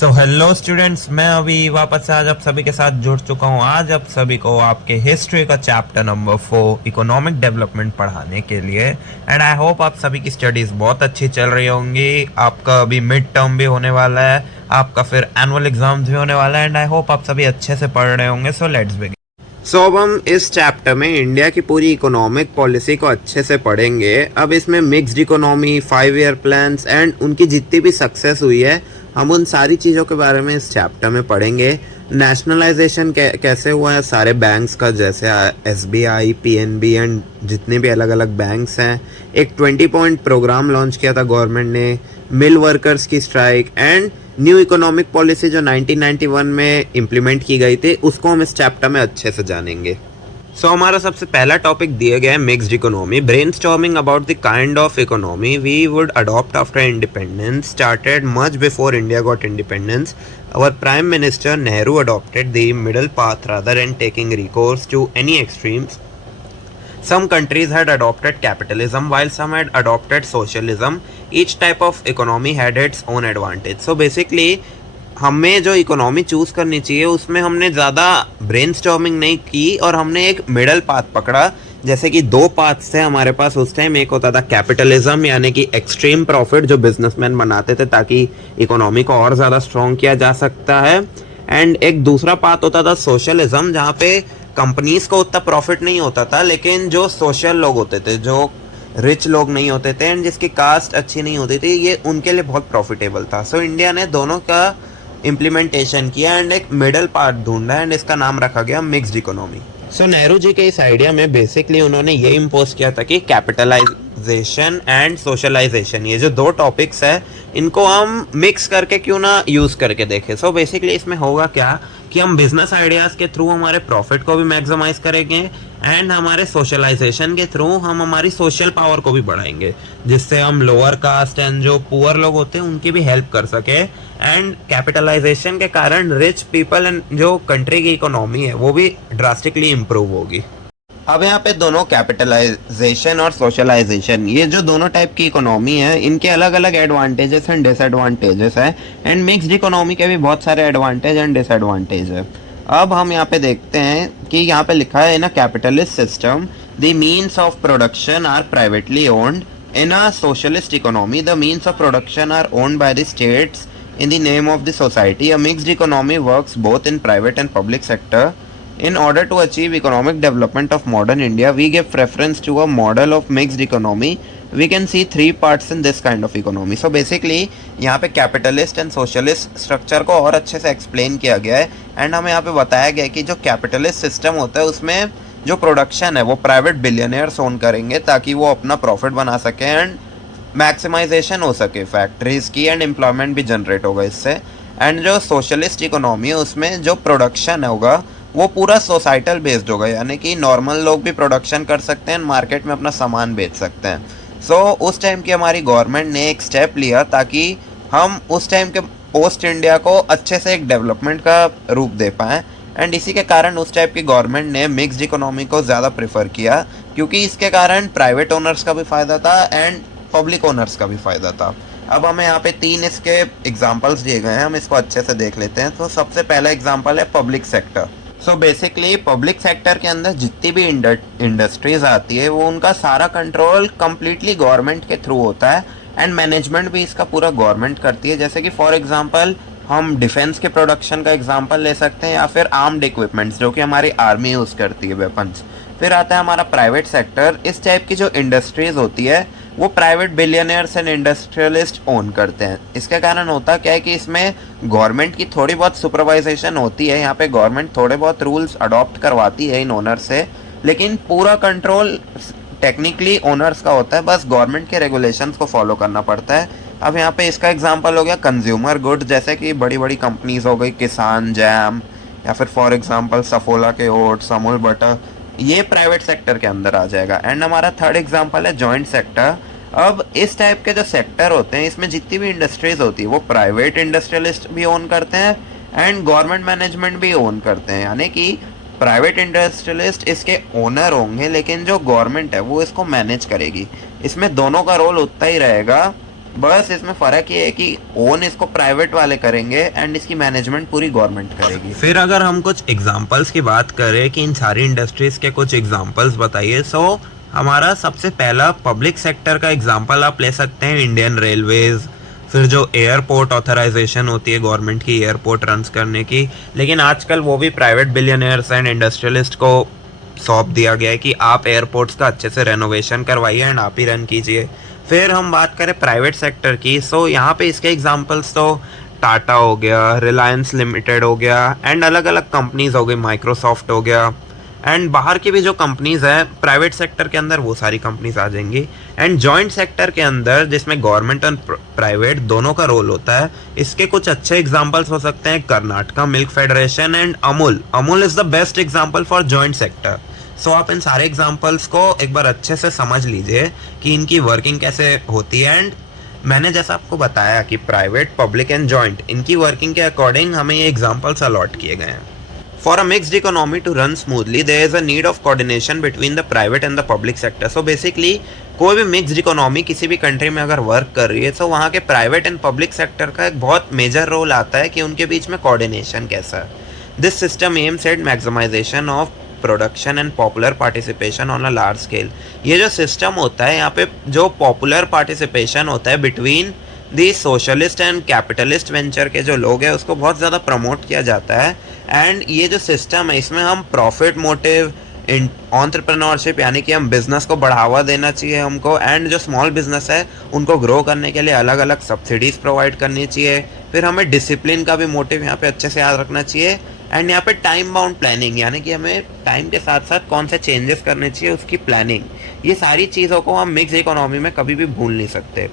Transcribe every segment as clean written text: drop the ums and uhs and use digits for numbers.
So hello students, मैं अभी वापस से आज आप सभी के साथ जुड़ चुका हूँ। आज आप सभी को आपके हिस्ट्री का चैप्टर नंबर 4 इकोनॉमिक डेवलपमेंट पढ़ाने के लिए। एंड आई होप आप सभी की स्टडीज़ बहुत अच्छी चल रही होंगी। आपका अभी मिड टर्म भी होने वाला है, आपका फिर एनुअल एग्जाम्स भी होने वाला है। एंड आई होप आप सभी अच्छे से पढ़ रहे होंगे। So let's begin. अब हम इस चैप्टर में इंडिया की पूरी इकोनॉमिक पॉलिसी को अच्छे से पढ़ेंगे। अब इसमें mixed economy, 5 year plans and उनकी जितनी भी सक्सेस हुई है, हम उन सारी चीज़ों के बारे में इस चैप्टर में पढ़ेंगे। नेशनलाइजेशन कैसे हुआ है सारे बैंक्स का, जैसे SBI, PNB एंड जितने भी अलग अलग बैंक्स हैं। एक 20 पॉइंट प्रोग्राम लॉन्च किया था गवर्नमेंट ने, मिल वर्कर्स की strike and new economic policy जो 1991 में इम्प्लीमेंट की गई थी, उसको हम इस चैप्टर में अच्छे से जानेंगे। हमारा सबसे पहला टॉपिक दिया गया है mixed economy. Brainstorming about the kind of economy we would adopt after independence started much before India got independence. Our Prime Minister Nehru adopted the middle path rather than taking recourse to any extremes. Some countries had adopted capitalism while some had adopted socialism. Each type of economy had its own advantage. So basically हमें जो economy choose करनी चाहिए उसमें हमने ज़्यादा brainstorming नहीं की और हमने एक मिडल पाथ पकड़ा। जैसे कि दो पाथ्स थे हमारे पास उस टाइम। एक होता था कैपिटलिज्म, यानी कि एक्सट्रीम प्रॉफिट जो बिजनेसमैन बनाते थे ताकि इकोनॉमी को और ज़्यादा स्ट्रॉन्ग किया जा सकता है। एंड एक दूसरा पाथ होता था सोशलिज्म, जहाँ पे कंपनीज को उतना प्रॉफिट नहीं होता था, लेकिन जो सोशल लोग होते थे, जो रिच लोग नहीं होते थे एंड जिसकी कास्ट अच्छी नहीं होती थी, ये उनके लिए बहुत प्रॉफिटेबल था। सो इंडिया ने दोनों का इम्प्लीमेंटेशन किया एंड एक मिडल पार्ट ढूंढा एंड इसका नाम रखा गया मिक्स्ड इकोनॉमी। सो नेहरू जी के इस आइडिया में बेसिकली उन्होंने ये इम्पोज किया था कि कैपिटलाइजेशन एंड सोशलाइजेशन, ये जो दो टॉपिक्स है, इनको हम मिक्स करके क्यों ना यूज़ करके देखें। सो बेसिकली इसमें होगा क्या कि हम बिजनेस आइडियाज़ के थ्रू हमारे प्रॉफिट को भी मैक्सिमाइज करेंगे एंड हमारे सोशलाइजेशन के थ्रू हम हमारी सोशल पावर को भी बढ़ाएंगे, जिससे हम लोअर कास्ट एंड जो पुअर लोग होते हैं उनकी भी हेल्प कर सके। एंड कैपिटलाइजेशन के कारण रिच पीपल एंड जो कंट्री की इकोनॉमी है वो भी ड्रास्टिकली इम्प्रूव होगी। अब यहाँ पे दोनों कैपिटलाइजेशन और सोशलाइजेशन, ये जो दोनों टाइप की इकोनॉमी है, इनके अलग अलग एडवांटेजेस एंड डिसएडवांटेजेस है। एंड मिक्स्ड इकोनॉमी के भी बहुत सारे एडवांटेज एंड डिसएडवांटेज है। अब हम यहाँ पे देखते हैं कि यहाँ पे लिखा है, in a capitalist system the means of production are privately owned. In a socialist economy the means of production are owned by the states in the name of the society. A mixed economy works both in private and public sector. In order to achieve economic development of modern India, we give preference to a model of mixed economy. We can see three parts in this kind of economy. So basically यहाँ पे capitalist and socialist structure को और अच्छे से explain किया गया है and हमें यहाँ पे बताया गया है कि जो कैपिटलिस्ट सिस्टम होता है उसमें जो प्रोडक्शन है वो प्राइवेट बिलियनियर्स ओन करेंगे ताकि वो अपना प्रॉफिट बना सके एंड मैक्सिमाइजेशन हो सके फैक्ट्रीज की एंड एम्प्लॉयमेंट भी जनरेट होगा इससे। एंड जो सोशलिस्ट इकोनॉमी है उसमें जो प्रोडक्शन होगा वो पूरा सोसाइटल बेस्ड होगा, यानी कि नॉर्मल लोग भी प्रोडक्शन कर सकते हैं, मार्केट में अपना सामान बेच सकते हैं। सो उस टाइम की हमारी गवर्नमेंट ने एक स्टेप लिया ताकि हम उस टाइम के पोस्ट इंडिया को अच्छे से एक डेवलपमेंट का रूप दे पाएँ। एंड इसी के कारण उस टाइप की गवर्नमेंट ने मिक्स्ड इकोनॉमी को ज़्यादा प्रेफर किया, क्योंकि इसके कारण प्राइवेट ओनर्स का भी फ़ायदा था एंड पब्लिक ओनर्स का भी फ़ायदा था। अब हमें यहाँ पे तीन इसके एग्जांपल्स दिए गए हैं, हम इसको अच्छे से देख लेते हैं। तो सबसे पहला एग्जांपल है public sector. So basically public sector के अंदर जितनी भी इंडस्ट्रीज आती है वो उनका सारा कंट्रोल कम्प्लीटली गवर्नमेंट के थ्रू होता है एंड मैनेजमेंट भी इसका पूरा गवर्नमेंट करती है। जैसे कि फॉर एग्जाम्पल हम डिफेंस के प्रोडक्शन का एग्जाम्पल ले सकते हैं या फिर आर्म्ड इक्विपमेंट्स जो कि हमारी आर्मी यूज़ करती है, वेपन्स। फिर आता है हमारा प्राइवेट सेक्टर। इस टाइप की जो इंडस्ट्रीज होती है वो private billionaires and industrialist own करते हैं। इसके कारण होता क्या है कि इसमें गवर्नमेंट की थोड़ी बहुत सुपरवाइजेशन होती है, यहाँ पे गवर्नमेंट थोड़े बहुत रूल्स अडॉप्ट करवाती है इन ओनर से, लेकिन पूरा कंट्रोल टेक्निकली ओनर्स का होता है, बस गवर्नमेंट के रेगुलेशंस को फॉलो करना पड़ता है। अब यहाँ पे इसका एग्जांपल हो गया कंज्यूमर गुड्स, जैसे कि बड़ी बड़ी कंपनीज हो गई, किसान जैम या फिर फॉर एग्जांपल सफोला के ओट्स, अमूल बटर, ये प्राइवेट सेक्टर के अंदर आ जाएगा। एंड हमारा थर्ड एग्जांपल है जॉइंट सेक्टर। अब इस टाइप के जो सेक्टर होते हैं इसमें जितनी भी इंडस्ट्रीज होती है वो प्राइवेट इंडस्ट्रियलिस्ट भी ओन करते हैं एंड गवर्नमेंट मैनेजमेंट भी ओन करते हैं, यानी कि प्राइवेट इंडस्ट्रियलिस्ट इसके ओनर होंगे लेकिन जो गवर्नमेंट है वो इसको मैनेज करेगी। इसमें दोनों का रोल उतना ही रहेगा बस इसमें फर्क ये है कि ओन इसको प्राइवेट वाले करेंगे एंड इसकी मैनेजमेंट पूरी गवर्नमेंट करेगी। फिर अगर हम कुछ एग्जांपल्स की बात करें कि इन सारी इंडस्ट्रीज के कुछ एग्जांपल्स बताइए, सो हमारा सबसे पहला पब्लिक सेक्टर का एग्जांपल आप ले सकते हैं इंडियन रेलवेज। फिर जो एयरपोर्ट ऑथराइजेशन होती है गवर्नमेंट की एयरपोर्ट रन करने की, लेकिन आजकल वो भी प्राइवेट बिलियनियर्स एंड इंडस्ट्रियलिस्ट को सौंप दिया गया है कि आप एयरपोर्ट्स का अच्छे से रेनोवेशन करवाइए एंड आप ही रन कीजिए। फिर हम बात करें प्राइवेट सेक्टर की, सो यहाँ पे इसके एग्जांपल्स तो टाटा हो गया, रिलायंस लिमिटेड हो गया एंड अलग अलग कंपनीज हो गई, माइक्रोसॉफ्ट हो गया एंड बाहर की भी जो कंपनीज है प्राइवेट सेक्टर के अंदर वो सारी कंपनीज आ जाएंगी। एंड जॉइंट सेक्टर के अंदर जिसमें गवर्नमेंट और प्राइवेट दोनों का रोल होता है, इसके कुछ अच्छे एग्जांपल्स हो सकते हैं Karnataka Milk Federation and Amul. Amul is the best example for joint sector. So आप इन सारे एग्जांपल्स को एक बार अच्छे से समझ लीजिए कि इनकी वर्किंग कैसे होती है। एंड मैंने जैसा आपको बताया कि प्राइवेट, पब्लिक एंड जॉइंट, इनकी वर्किंग के अकॉर्डिंग हमें ये एग्जांपल्स अलॉट किए गए हैं। For a mixed economy to run smoothly, there is a need of coordination between the private and the public sector. So basically, कोई भी मिक्स्ड इकोनॉमी किसी भी कंट्री में अगर वर्क कर रही है तो वहाँ के प्राइवेट एंड पब्लिक सेक्टर का एक बहुत मेजर रोल आता है कि उनके बीच में कोऑर्डिनेशन कैसा है। This system aims at maximisation of production and popular participation on a large scale. ये जो सिस्टम होता है, यहाँ पे जो पॉपुलर पार्टिसिपेशन होता है between the socialist and capitalist venture के जो लोग हैं उसको बहुत ज़्यादा प्रमोट किया जाता है। एंड ये जो सिस्टम है इसमें हम प्रॉफिट मोटिव एंटरप्रेन्योरशिप, यानी कि हम बिजनेस को बढ़ावा देना चाहिए हमको, एंड जो स्मॉल बिजनेस है उनको ग्रो करने के लिए अलग अलग सब्सिडीज प्रोवाइड करनी चाहिए। फिर हमें डिसिप्लिन का भी मोटिव यहाँ पे अच्छे से याद रखना चाहिए। एंड यहाँ पे टाइम बाउंड प्लानिंग, यानी कि हमें टाइम के साथ साथ कौन से चेंजेस करने चाहिए उसकी प्लानिंग, ये सारी चीज़ों को हम मिक्स इकोनॉमी में कभी भी भूल नहीं सकते।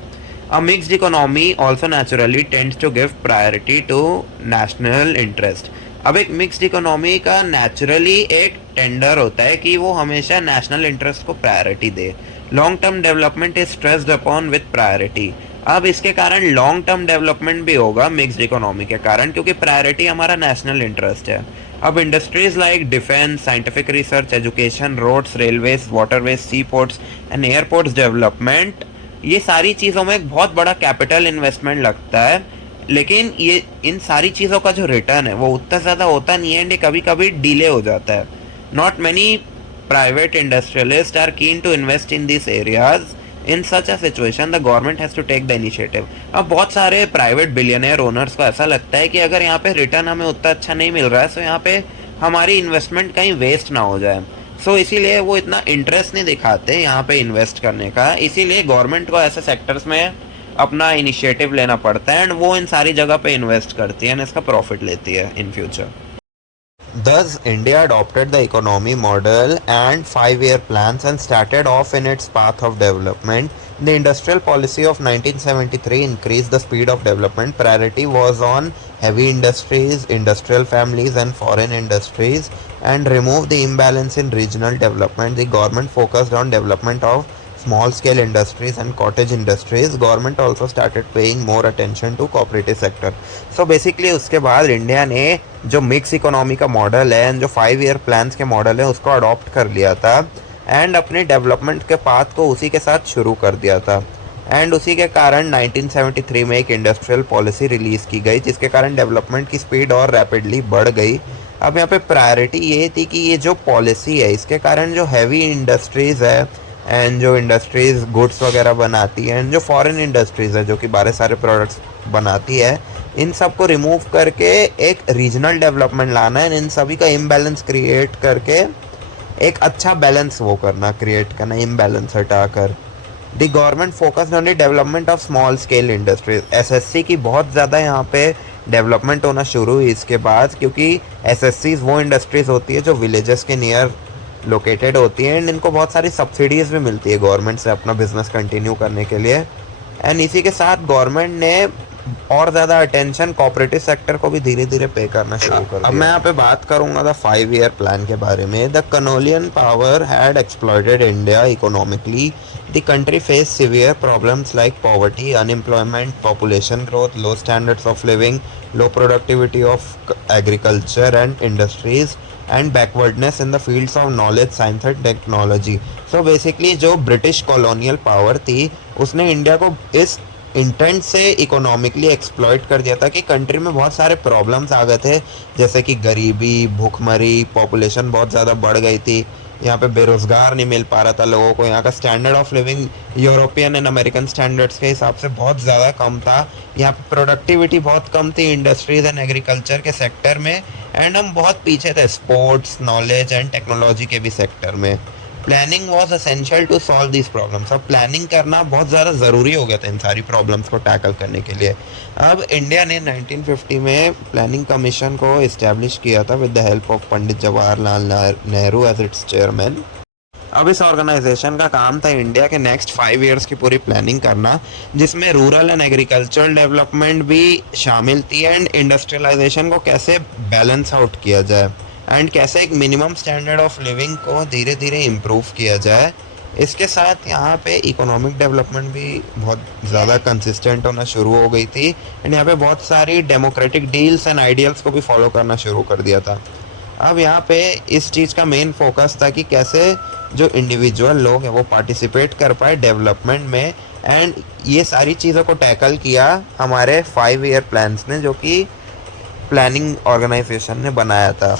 A mixed economy also naturally tends to give priority to national interest. अब एक मिक्स्ड इकोनॉमी का नेचुरली एक टेंडर होता है कि वो हमेशा नेशनल इंटरेस्ट को priority they. Long term development is stressed upon with priority. अब इसके कारण लॉन्ग टर्म डेवलपमेंट भी होगा मिक्स्ड इकोनॉमी के कारण, क्योंकि प्रायोरिटी हमारा नेशनल इंटरेस्ट है। अब industries like defence, scientific research, education, roads, railways, waterways, sea ports and airports development, ये सारी चीज़ों में एक बहुत बड़ा कैपिटल इन्वेस्टमेंट लगता है, लेकिन ये इन सारी चीज़ों का जो रिटर्न है वो उतना ज़्यादा होता नहीं है एंड ये कभी कभी डिले हो जाता है। Not many private industrialist are keen to invest in this areas. In such a situation the government has to take the initiative. अब बहुत सारे प्राइवेट बिलियनियर ओनर्स को ऐसा लगता है कि अगर यहाँ पे रिटर्न हमें उतना अच्छा नहीं मिल रहा है तो यहाँ पे हमारी इन्वेस्टमेंट कहीं वेस्ट ना हो जाए। सो इसीलिए वो इतना इंटरेस्ट नहीं दिखाते यहाँ पे इन्वेस्ट करने का। इसीलिए गवर्नमेंट को ऐसे सेक्टर्स में अपना इनिशिएटिव लेना पड़ता है एंड वो इन सारी जगह पे इन्वेस्ट करती है एंड इसका प्रॉफिट लेती है in future. Thus, India adopted the economy model and 5-year plans and started off in its path of development. The industrial policy of 1973 increased the speed of development. Priority was on heavy industries, industrial families and foreign industries, and removed the imbalance in regional development. The government focused on development of small scale industries and cottage industries. Government also started paying more attention to cooperative sector. So basically उसके बाद India ने जो mix economy का model है and जो 5-year plans के model है उसको अडॉप्ट कर लिया था एंड अपने डेवलपमेंट के पाथ को उसी के साथ शुरू कर दिया था। एंड उसी के कारण 1973 में एक इंडस्ट्रियल पॉलिसी रिलीज़ की गई जिसके कारण डेवलपमेंट की स्पीड और रैपिडली बढ़ गई। अब यहाँ पे प्रायोरिटी ये थी कि ये जो पॉलिसी है इसके कारण जो हैवी इंडस्ट्रीज़ है एंड जो इंडस्ट्रीज़ गुड्स वगैरह बनाती है एंड जो फॉरेन इंडस्ट्रीज़ है जो कि बारे सारे प्रोडक्ट्स बनाती है, इन सब को रिमूव करके एक रीजनल डेवलपमेंट लाना है। इन सभी का इम्बैलेंस क्रिएट करके एक अच्छा बैलेंस वो करना, क्रिएट करना, इम्बैलेंस हटाकर। The government focused on the development of small scale industries. SSC की बहुत ज़्यादा यहाँ पे डेवलपमेंट होना शुरू हुई इसके बाद, क्योंकि एसएससीज वो इंडस्ट्रीज़ होती है जो विलेजेस के नियर लोकेटेड होती है एंड इनको बहुत सारी सब्सिडीज़ भी मिलती है गवर्नमेंट से अपना बिजनेस कंटिन्यू करने के लिए। एंड इसी के साथ गवर्नमेंट ने और ज़्यादा अटेंशन कोऑपरेटिव सेक्टर को भी धीरे धीरे पे करना शुरू कर दिया। अब मैं यहाँ पे बात करूँगा द 5-year प्लान के बारे में। The colonial power had exploited India economically. The country face severe problems like poverty, unemployment, population growth, low standards of living, low productivity of agriculture and industries and backwardness in the fields of knowledge, science and technology. So basically जो British colonial power थी उसने India को इस intent से economically exploit कर दिया था कि कंट्री में बहुत सारे प्रॉब्लम्स आ गए थे, जैसे कि गरीबी, भूखमरी, पॉपुलेशन बहुत ज़्यादा बढ़ गई थी, यहाँ पे बेरोज़गार नहीं मिल पा रहा था लोगों को, यहाँ का standard of living European and American standards के हिसाब से बहुत ज़्यादा कम था, यहाँ पे प्रोडक्टिविटी बहुत कम थी इंडस्ट्रीज एंड एग्रीकल्चर के सेक्टर में, एंड हम बहुत पीछे थे स्पोर्ट्स, नॉलेज एंड टेक्नोलॉजी के भी सेक्टर में। Planning was essential to solve this problems. अब प्लानिंग करना बहुत ज़्यादा ज़रूरी हो गया था इन सारी प्रॉब्लम्स को टैकल करने के लिए। अब इंडिया ने 1950 में प्लानिंग कमीशन को इस्टेब्लिश किया था with the help of Pandit Jawaharlal Nehru as its chairman. अब इस ऑर्गेनाइजेशन का काम था इंडिया के नेक्स्ट 5 ईयर्स की पूरी प्लानिंग करना, जिसमें रूरल एंड एग्रीकल्चरल डेवलपमेंट भी शामिल थी, एंड इंडस्ट्रियलाइजेशन को कैसे बैलेंस आउट किया जाए, एंड कैसे एक मिनिमम स्टैंडर्ड ऑफ लिविंग को धीरे धीरे इम्प्रूव किया जाए। इसके साथ यहाँ पे इकोनॉमिक डेवलपमेंट भी बहुत ज़्यादा कंसिस्टेंट होना शुरू हो गई थी, एंड यहाँ पे बहुत सारी डेमोक्रेटिक डील्स एंड आइडियल्स को भी फॉलो करना शुरू कर दिया था। अब यहाँ पे इस चीज़ का मेन फोकस था कि कैसे जो इंडिविजुअल लोग हैं वो पार्टिसिपेट कर पाए डेवलपमेंट में, एंड ये सारी चीज़ों को टैकल किया हमारे 5 ईयर प्लान्स ने, जो कि प्लानिंग ऑर्गेनाइजेशन ने बनाया था।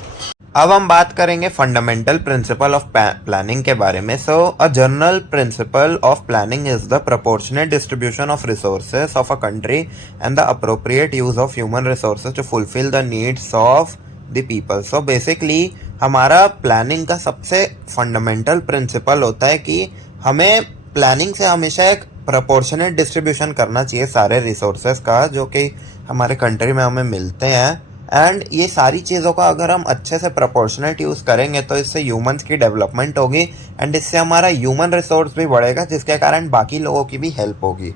अब हम बात करेंगे फंडामेंटल प्रिंसिपल ऑफ प्लानिंग के बारे में। So a general principle of planning is the proportionate distribution of resources of a country and the appropriate use of human resources to fulfil the needs of the people. So basically हमारा planning का सबसे fundamental principle होता है कि हमें planning से हमेशा एक प्रोपोर्शनेट डिस्ट्रीब्यूशन करना चाहिए सारे रिसोर्सेज का जो कि हमारे कंट्री में हमें मिलते हैं, एंड ये सारी चीज़ों का अगर हम अच्छे से प्रोपोर्शनेट यूज़ करेंगे तो इससे ह्यूमंस की डेवलपमेंट होगी, एंड इससे हमारा ह्यूमन रिसोर्स भी बढ़ेगा, जिसके कारण बाकी लोगों की भी हेल्प होगी।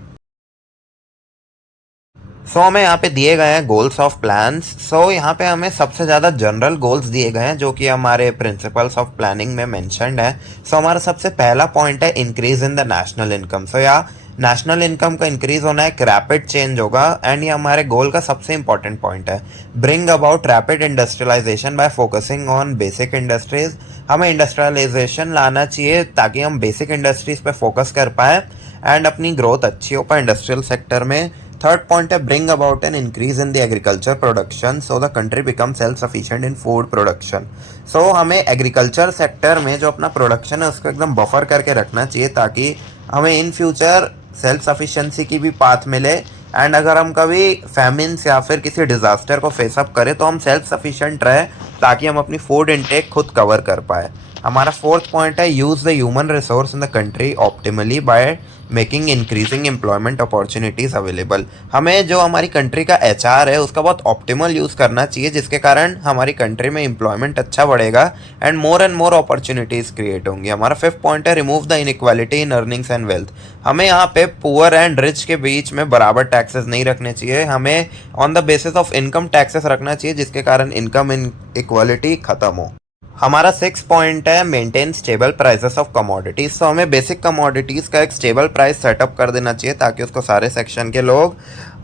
सो हमें यहाँ पे दिए गए हैं गोल्स ऑफ प्लान्स। सो यहाँ पे हमें सबसे ज़्यादा जनरल गोल्स दिए गए हैं जो कि हमारे प्रिंसिपल्स ऑफ प्लानिंग में मेंशन्ड है। सो हमारा सबसे पहला पॉइंट है increase in the national income. So यहाँ नेशनल इनकम का इंक्रीज होना एक रैपिड चेंज होगा, एंड ये हमारे गोल का सबसे इंपॉर्टेंट पॉइंट है। Bring about rapid industrialisation by focusing on basic industries. हमें इंडस्ट्रियलाइजेशन लाना चाहिए ताकि हम बेसिक इंडस्ट्रीज पे फोकस कर पाए एंड अपनी ग्रोथ अच्छी हो पाए इंडस्ट्रियल सेक्टर में। थर्ड पॉइंट है bring about an increase in the agriculture production so the country become self sufficient in food production. So हमें एग्रीकल्चर सेक्टर में जो अपना प्रोडक्शन है उसको एकदम बफर करके रखना चाहिए ताकि हमें इन फ्यूचर सेल्फ सफिशिएंसी की भी पाथ मिले, एंड अगर हम कभी फैमिन्स या फिर किसी डिज़ास्टर को फेसअप करें तो हम सेल्फ सफिशिएंट रहे ताकि हम अपनी फूड इनटेक खुद कवर कर पाए। हमारा फोर्थ पॉइंट है use the human resource in the country optimally by making increasing employment opportunities available. हमें जो हमारी कंट्री का एचआर है उसका बहुत ऑप्टिमल यूज़ करना चाहिए, जिसके कारण हमारी कंट्री में एम्प्लॉयमेंट अच्छा बढ़ेगा एंड मोर अपॉर्चुनिटीज़ क्रिएट होंगी। हमारा फिफ्थ पॉइंट है remove the inequality in earnings and wealth. हमें यहाँ पे पुअर एंड रिच के बीच में बराबर टैक्सेस नहीं रखने चाहिए, हमें on the basis of income taxes रखना चाहिए जिसके कारण इनकम इक्वालिटी खत्म हो। हमारा सिक्स पॉइंट है maintain stable prices of commodities. तो हमें बेसिक कमोडिटीज़ का एक स्टेबल प्राइस सेटअप कर देना चाहिए ताकि उसको सारे सेक्शन के लोग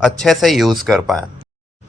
अच्छे से यूज़ कर पाएँ।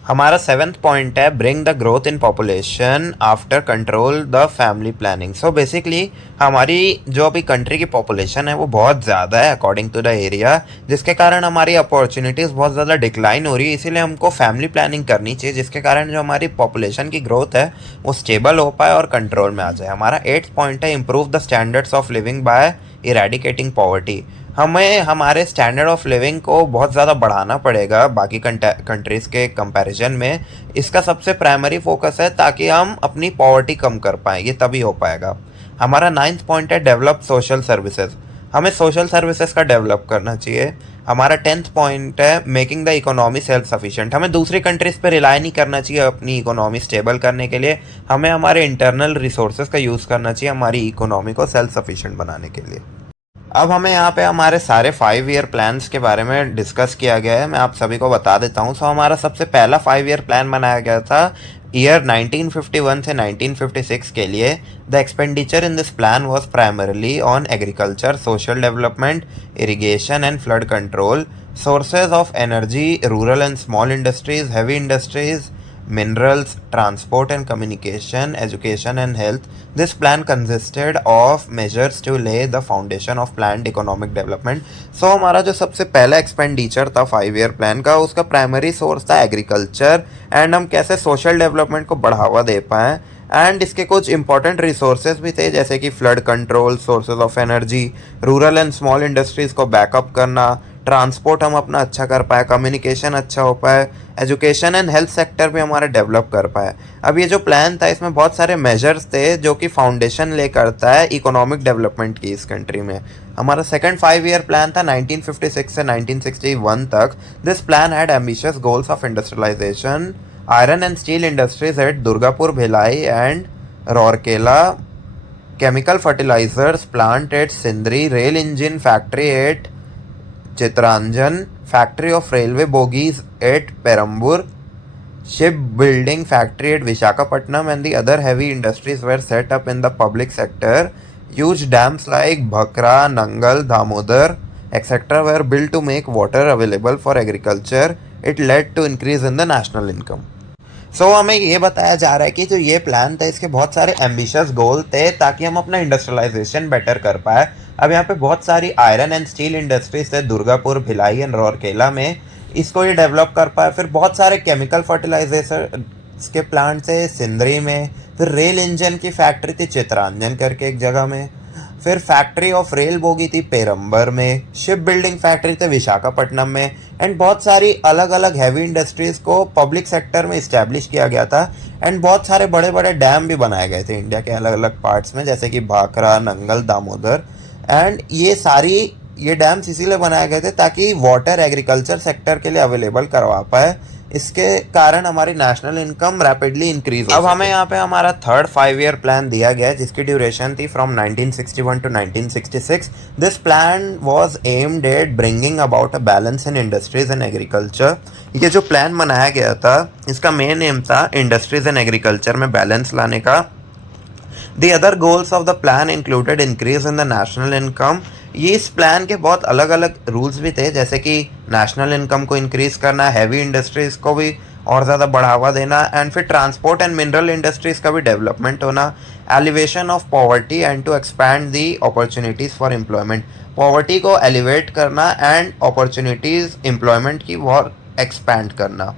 हमारा सेवेंथ पॉइंट है bring the growth in population after control the family planning. So basically हमारी जो अभी कंट्री की पॉपुलेशन है वो बहुत ज़्यादा है अकॉर्डिंग टू द एरिया, जिसके कारण हमारी अपॉर्चुनिटीज़ बहुत ज़्यादा डिक्लाइन हो रही है। इसीलिए हमको फैमिली प्लानिंग करनी चाहिए जिसके कारण जो हमारी पॉपुलेशन की ग्रोथ है वो स्टेबल हो पाए और कंट्रोल में आ जाए। हमारा एट्थ पॉइंट है improve the standards of living by eradicating poverty. हमें हमारे स्टैंडर्ड ऑफ लिविंग को बहुत ज़्यादा बढ़ाना पड़ेगा बाकी कंट्रीज़ के कंपैरिजन में। इसका सबसे प्राइमरी फोकस है ताकि हम अपनी पॉवर्टी कम कर पाएँ, ये तभी हो पाएगा। हमारा नाइन्थ पॉइंट है डेवलप सोशल सर्विसेज। हमें सोशल सर्विसेज का डेवलप करना चाहिए। हमारा टेंथ पॉइंट है making the economy self sufficient. हमें दूसरी कंट्रीज़ पे रिलाई नहीं करना चाहिए अपनी इकोनॉमी स्टेबल करने के लिए, हमें हमारे इंटरनल रिसोर्सेज का यूज़ करना चाहिए हमारी इकोनॉमी को सेल्फ सफिशिएंट बनाने के लिए। अब हमें यहाँ पे हमारे सारे 5 ईयर प्लान्स के बारे में डिस्कस किया गया है, मैं आप सभी को बता देता हूँ। सो हमारा सबसे पहला 5 ईयर प्लान बनाया गया था ईयर 1951 से 1956 के लिए। The expenditure in this plan was primarily on agriculture, social development, irrigation and flood control, sources of energy, rural and small industries, heavy industries, minerals, transport and communication, education and health. This plan consisted of measures to lay the foundation of planned economic development. So हमारा जो सबसे पहला expenditure था 5 year plan का, उसका primary source था agriculture and हम कैसे सोशल डेवलपमेंट को बढ़ावा दे पाएँ. एंड इसके कुछ इंपॉर्टेंट रिसोर्सेज भी थे जैसे कि flood control, sources of energy, rural and small industries को बैकअप करना, ट्रांसपोर्ट हम अपना अच्छा कर पाए, कम्युनिकेशन अच्छा हो पाए, एजुकेशन एंड हेल्थ सेक्टर भी हमारा डेवलप कर पाए. अब ये जो प्लान था इसमें बहुत सारे मेजर्स थे जो कि फाउंडेशन ले करता है इकोनॉमिक डेवलपमेंट की इस कंट्री में. हमारा सेकंड 5 ईयर प्लान था 1956 से 1961 तक. This plan had ambitious goals of industrialisation, iron and steel industries at Durgapur, Bhilai and Rourkela, chemical fertilizers plant at Sindri, rail engine factory at Chitranjan, factory of railway bogies at Perambur, shipbuilding factory at Visakhapatnam, and the other heavy industries were set up in the public sector. Huge dams like Bhakra, Nangal, Damodar, etc. were built to make water available for agriculture. It led to increase in the national income. हमें ये बताया जा रहा है कि जो ये plan था इसके बहुत सारे एम्बिशियस गोल थे ताकि हम अपना इंडस्ट्रियलाइजेशन बेटर कर पाए. अब यहाँ पे बहुत सारी आयरन एंड स्टील इंडस्ट्रीज थे दुर्गापुर, भिलाई एंड रौरकेला में, इसको ये डेवलप कर पाए. फिर बहुत सारे केमिकल फर्टिलाइजेशन के प्लांट थे सिंदरी में. फिर रेल इंजन की फैक्ट्री थी चित्रांजन करके एक जगह में. फिर फैक्ट्री ऑफ रेल बोगी थी पेरम्बर में. शिप बिल्डिंग फैक्ट्री थे विशाखापट्टनम में. एंड बहुत सारी अलग अलग हैवी इंडस्ट्रीज़ को पब्लिक सेक्टर में इस्टेब्लिश किया गया था. एंड बहुत सारे बड़े बड़े डैम भी बनाए गए थे इंडिया के अलग अलग पार्ट्स में जैसे कि भाखरा, नंगल, दामोदर. एंड ये डैम्स इसीलिए बनाए गए थे ताकि वाटर एग्रीकल्चर सेक्टर के लिए अवेलेबल करवा पाए. इसके कारण हमारी नेशनल इनकम रैपिडली इंक्रीज. अब हमें यहाँ पे हमारा थर्ड 5 ईयर प्लान दिया गया है जिसकी ड्यूरेशन थी from 1961 to 1966. This plan was aimed at bringing about a balance in industries and agriculture. ये जो प्लान बनाया गया था इसका मेन एम था इंडस्ट्रीज एंड एग्रीकल्चर में बैलेंस लाने का. The other goals of the plan included increase in the national income. ये इस प्लान के बहुत अलग अलग रूल्स भी थे जैसे कि नेशनल इनकम को इंक्रीज करना, हैवी इंडस्ट्रीज को भी और ज़्यादा बढ़ावा देना, एंड फिर ट्रांसपोर्ट एंड मिनरल इंडस्ट्रीज का भी डेवलपमेंट होना, elevation of poverty and to expand the opportunities for employment. Poverty को एलिवेट करना एंड अपॉर्चुनिटीज़ एम्प्लॉयमेंट की और एक्सपैंड करना.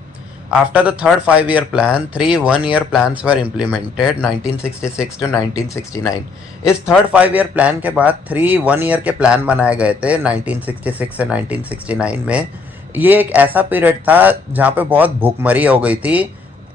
After the third 5 year plan, 3 1-year plans were implemented 1966 to 1969. इस third 5 year plan के बाद 3 1-year के प्लान बनाए गए थे 1966 से 1969 में. ये एक ऐसा पीरियड था जहाँ पे बहुत भूखमरी हो गई थी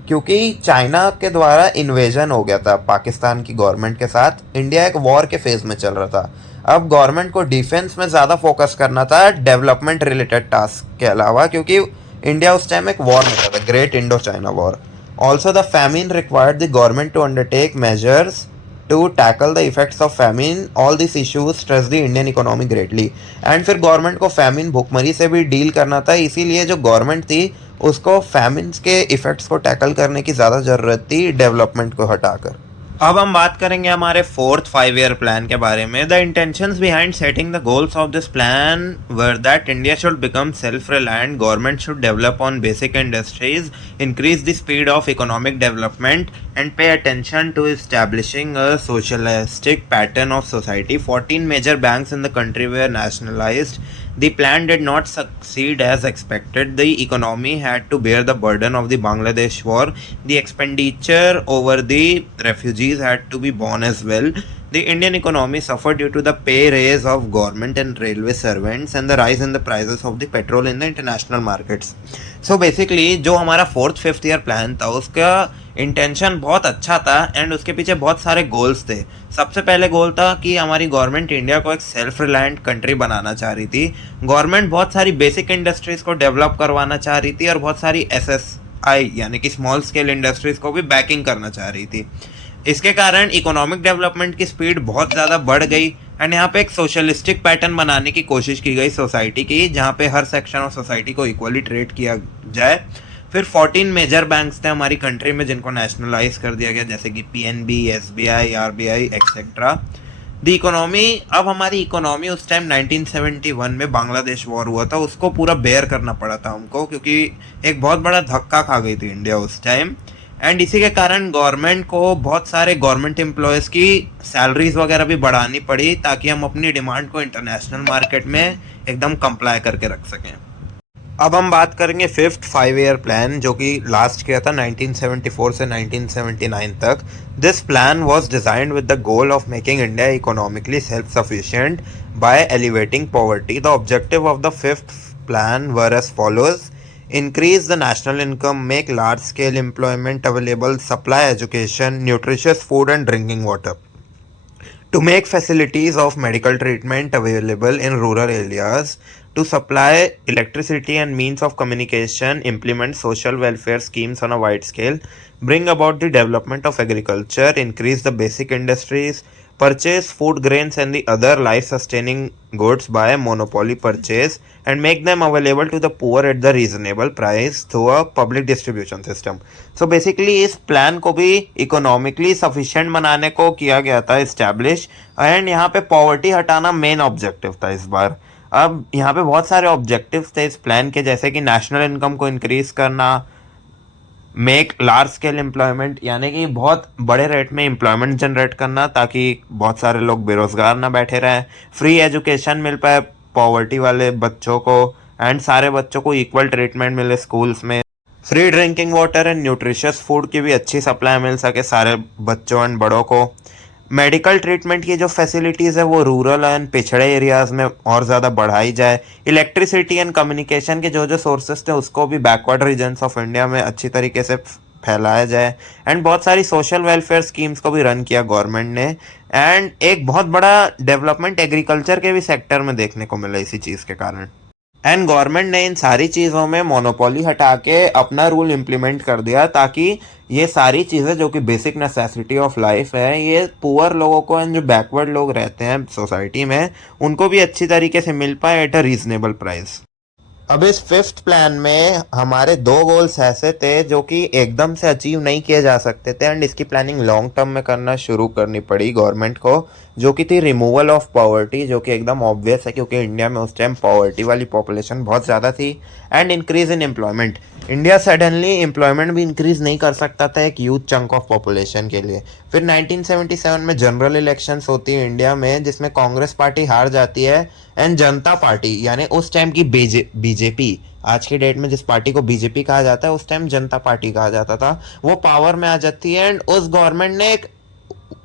क्योंकि चाइना के द्वारा इन्वेजन हो गया था पाकिस्तान की गवर्नमेंट के साथ. इंडिया एक वॉर के फेज़ में चल रहा था. अब गवर्नमेंट को डिफेंस में ज़्यादा फोकस करना था डेवलपमेंट रिलेटेड टास्क के अलावा क्योंकि इंडिया उस टाइम एक वॉर में था, the great Indo China war. Also the famine required the government to undertake measures to tackle the effects of famine. All this issues stress the Indian economy greatly. And फिर government को famine, भूखमरी से भी deal करना था, इसीलिए जो government थी उसको फैमिन्स के इफेक्ट्स को टैकल करने की ज़्यादा ज़रूरत थी डेवलपमेंट को हटाकर. अब हम बात करेंगे हमारे फोर्थ 5 ईयर प्लान के बारे में. The intentions behind setting the goals of this plan were that India should become self reliant, government should develop on basic industries, increase the speed of economic development and pay attention to establishing a socialistic pattern of society. 14 major banks in the country were nationalised. The plan did not succeed as expected. The economy had to bear the burden of the Bangladesh war. The expenditure over the refugees had to be borne as well. The Indian economy suffered due to the pay raise of government and railway servants and the rise in the prices of the petrol in the international markets. So basically जो हमारा 4th 5th year plan था उसका intention बहुत अच्छा था and उसके पीछे बहुत सारे गोल्स थे. सबसे पहले गोल था कि हमारी गवर्नमेंट इंडिया को एक सेल्फ रिलायंट कंट्री बनाना चाह रही थी. गवर्नमेंट बहुत सारी बेसिक इंडस्ट्रीज़ को डेवलप करवाना चाह रही थी और बहुत सारी SSI यानी कि स्मॉल स्केल इंडस्ट्रीज़ को भी बैकिंग करना चाह रही थी. इसके कारण इकोनॉमिक डेवलपमेंट की स्पीड बहुत ज़्यादा बढ़ गई एंड यहाँ पे एक सोशलिस्टिक पैटर्न बनाने की कोशिश की गई सोसाइटी की जहाँ पे हर सेक्शन ऑफ सोसाइटी को इक्वली ट्रीट किया जाए. फिर 14 मेजर बैंक्स थे हमारी कंट्री में जिनको नेशनलाइज कर दिया गया जैसे कि PNB, SBI, RBI etcetera. The economy, अब हमारी इकोनॉमी उस टाइम 1971 में बांग्लादेश वॉर हुआ था, उसको पूरा बेयर करना पड़ा था हमको, क्योंकि एक बहुत बड़ा धक्का खा गई थी इंडिया उस टाइम। एंड इसी के कारण गवर्नमेंट को बहुत सारे गवर्नमेंट एम्प्लॉयज़ की सैलरीज वगैरह भी बढ़ानी पड़ी, ताकि हम अपनी डिमांड को इंटरनेशनल मार्केट में एकदम कंप्लाई करके रख सकें। अब हम बात करेंगे फिफ्थ 5 ईयर प्लान, जो कि लास्ट किया था 1974 से 1979 तक। This plan was designed with the goal of making India economically self sufficient by elevating poverty. The objective of the fifth plan were as follows: increase the national income, make large scale employment available, supply education, nutritious food and drinking water, to make facilities of medical treatment available in rural areas, to supply electricity and means of communication, implement social welfare schemes on a wide scale, bring about the development of agriculture, increase the basic industries, purchase food grains and the other life sustaining goods by monopoly purchase, and make them available to the poor at the reasonable price through a public distribution system. So basically इस plan को भी economically sufficient बनाने को किया गया था establish, and यहाँ पे पॉवर्टी हटाना मेन ऑब्जेक्टिव था इस बार। अब यहाँ पे बहुत सारे ऑब्जेक्टिव्स थे इस प्लान के, जैसे कि नेशनल इनकम को इंक्रीज करना, मेक लार्ज स्केल एम्प्लॉयमेंट, यानी कि बहुत बड़े रेट में एम्प्लॉयमेंट जनरेट करना ताकि बहुत सारे लोग बेरोजगार ना बैठे रहें, फ्री एजुकेशन मिल पाए पॉवर्टी वाले बच्चों को, एंड सारे बच्चों को इक्वल ट्रीटमेंट मिले स्कूल्स में, free drinking water and nutritious food की भी अच्छी सप्लाई मिल सके सारे बच्चों एंड बड़ों को, मेडिकल ट्रीटमेंट की जो फैसिलिटीज़ है वो रूरल एंड पिछड़े एरियाज़ में और ज़्यादा बढ़ाई जाए, इलेक्ट्रिसिटी एंड कम्युनिकेशन के जो जो सोर्सेज थे उसको भी बैकवर्ड रीजन्स ऑफ इंडिया में अच्छी तरीके से फैलाया जाए, एंड बहुत सारी सोशल वेलफेयर स्कीम्स को भी रन किया गवर्नमेंट ने। एंड एक बहुत बड़ा डेवलपमेंट एग्रीकल्चर के भी सेक्टर में देखने को मिला इसी चीज़ के कारण। एंड गवर्नमेंट ने इन सारी चीज़ों में मोनोपोली हटा के अपना रूल इम्प्लीमेंट कर दिया, ताकि ये सारी चीज़ें जो कि बेसिक नेसेसिटी ऑफ लाइफ है, ये पुअर लोगों को एंड जो बैकवर्ड लोग रहते हैं सोसाइटी में, उनको भी अच्छी तरीके से मिल पाए एट अ रीजनेबल प्राइस। अब इस फिफ्थ प्लान में हमारे दो गोल्स ऐसे थे जो कि एकदम से अचीव नहीं किए जा सकते थे, एंड इसकी प्लानिंग लॉन्ग टर्म में करना शुरू करनी पड़ी गवर्नमेंट को, जो कि थी रिमूवल ऑफ पॉवर्टी, जो कि एकदम ऑब्वियस है क्योंकि इंडिया में उस टाइम पॉवर्टी वाली पॉपुलेशन बहुत ज़्यादा थी, and increase in employment. India suddenly employment भी इंक्रीज नहीं कर सकता था एक यूथ चंक ऑफ पॉपुलेशन के लिए। फिर 1977 में जनरल इलेक्शंस होती है इंडिया में, जिसमें कांग्रेस पार्टी हार जाती है, एंड जनता पार्टी यानी उस टाइम की बीजेपी, आज की डेट में जिस पार्टी को बीजेपी कहा जाता है उस टाइम जनता पार्टी कहा जाता था, वो पावर में आ जाती है, एंड उस गवर्नमेंट ने एक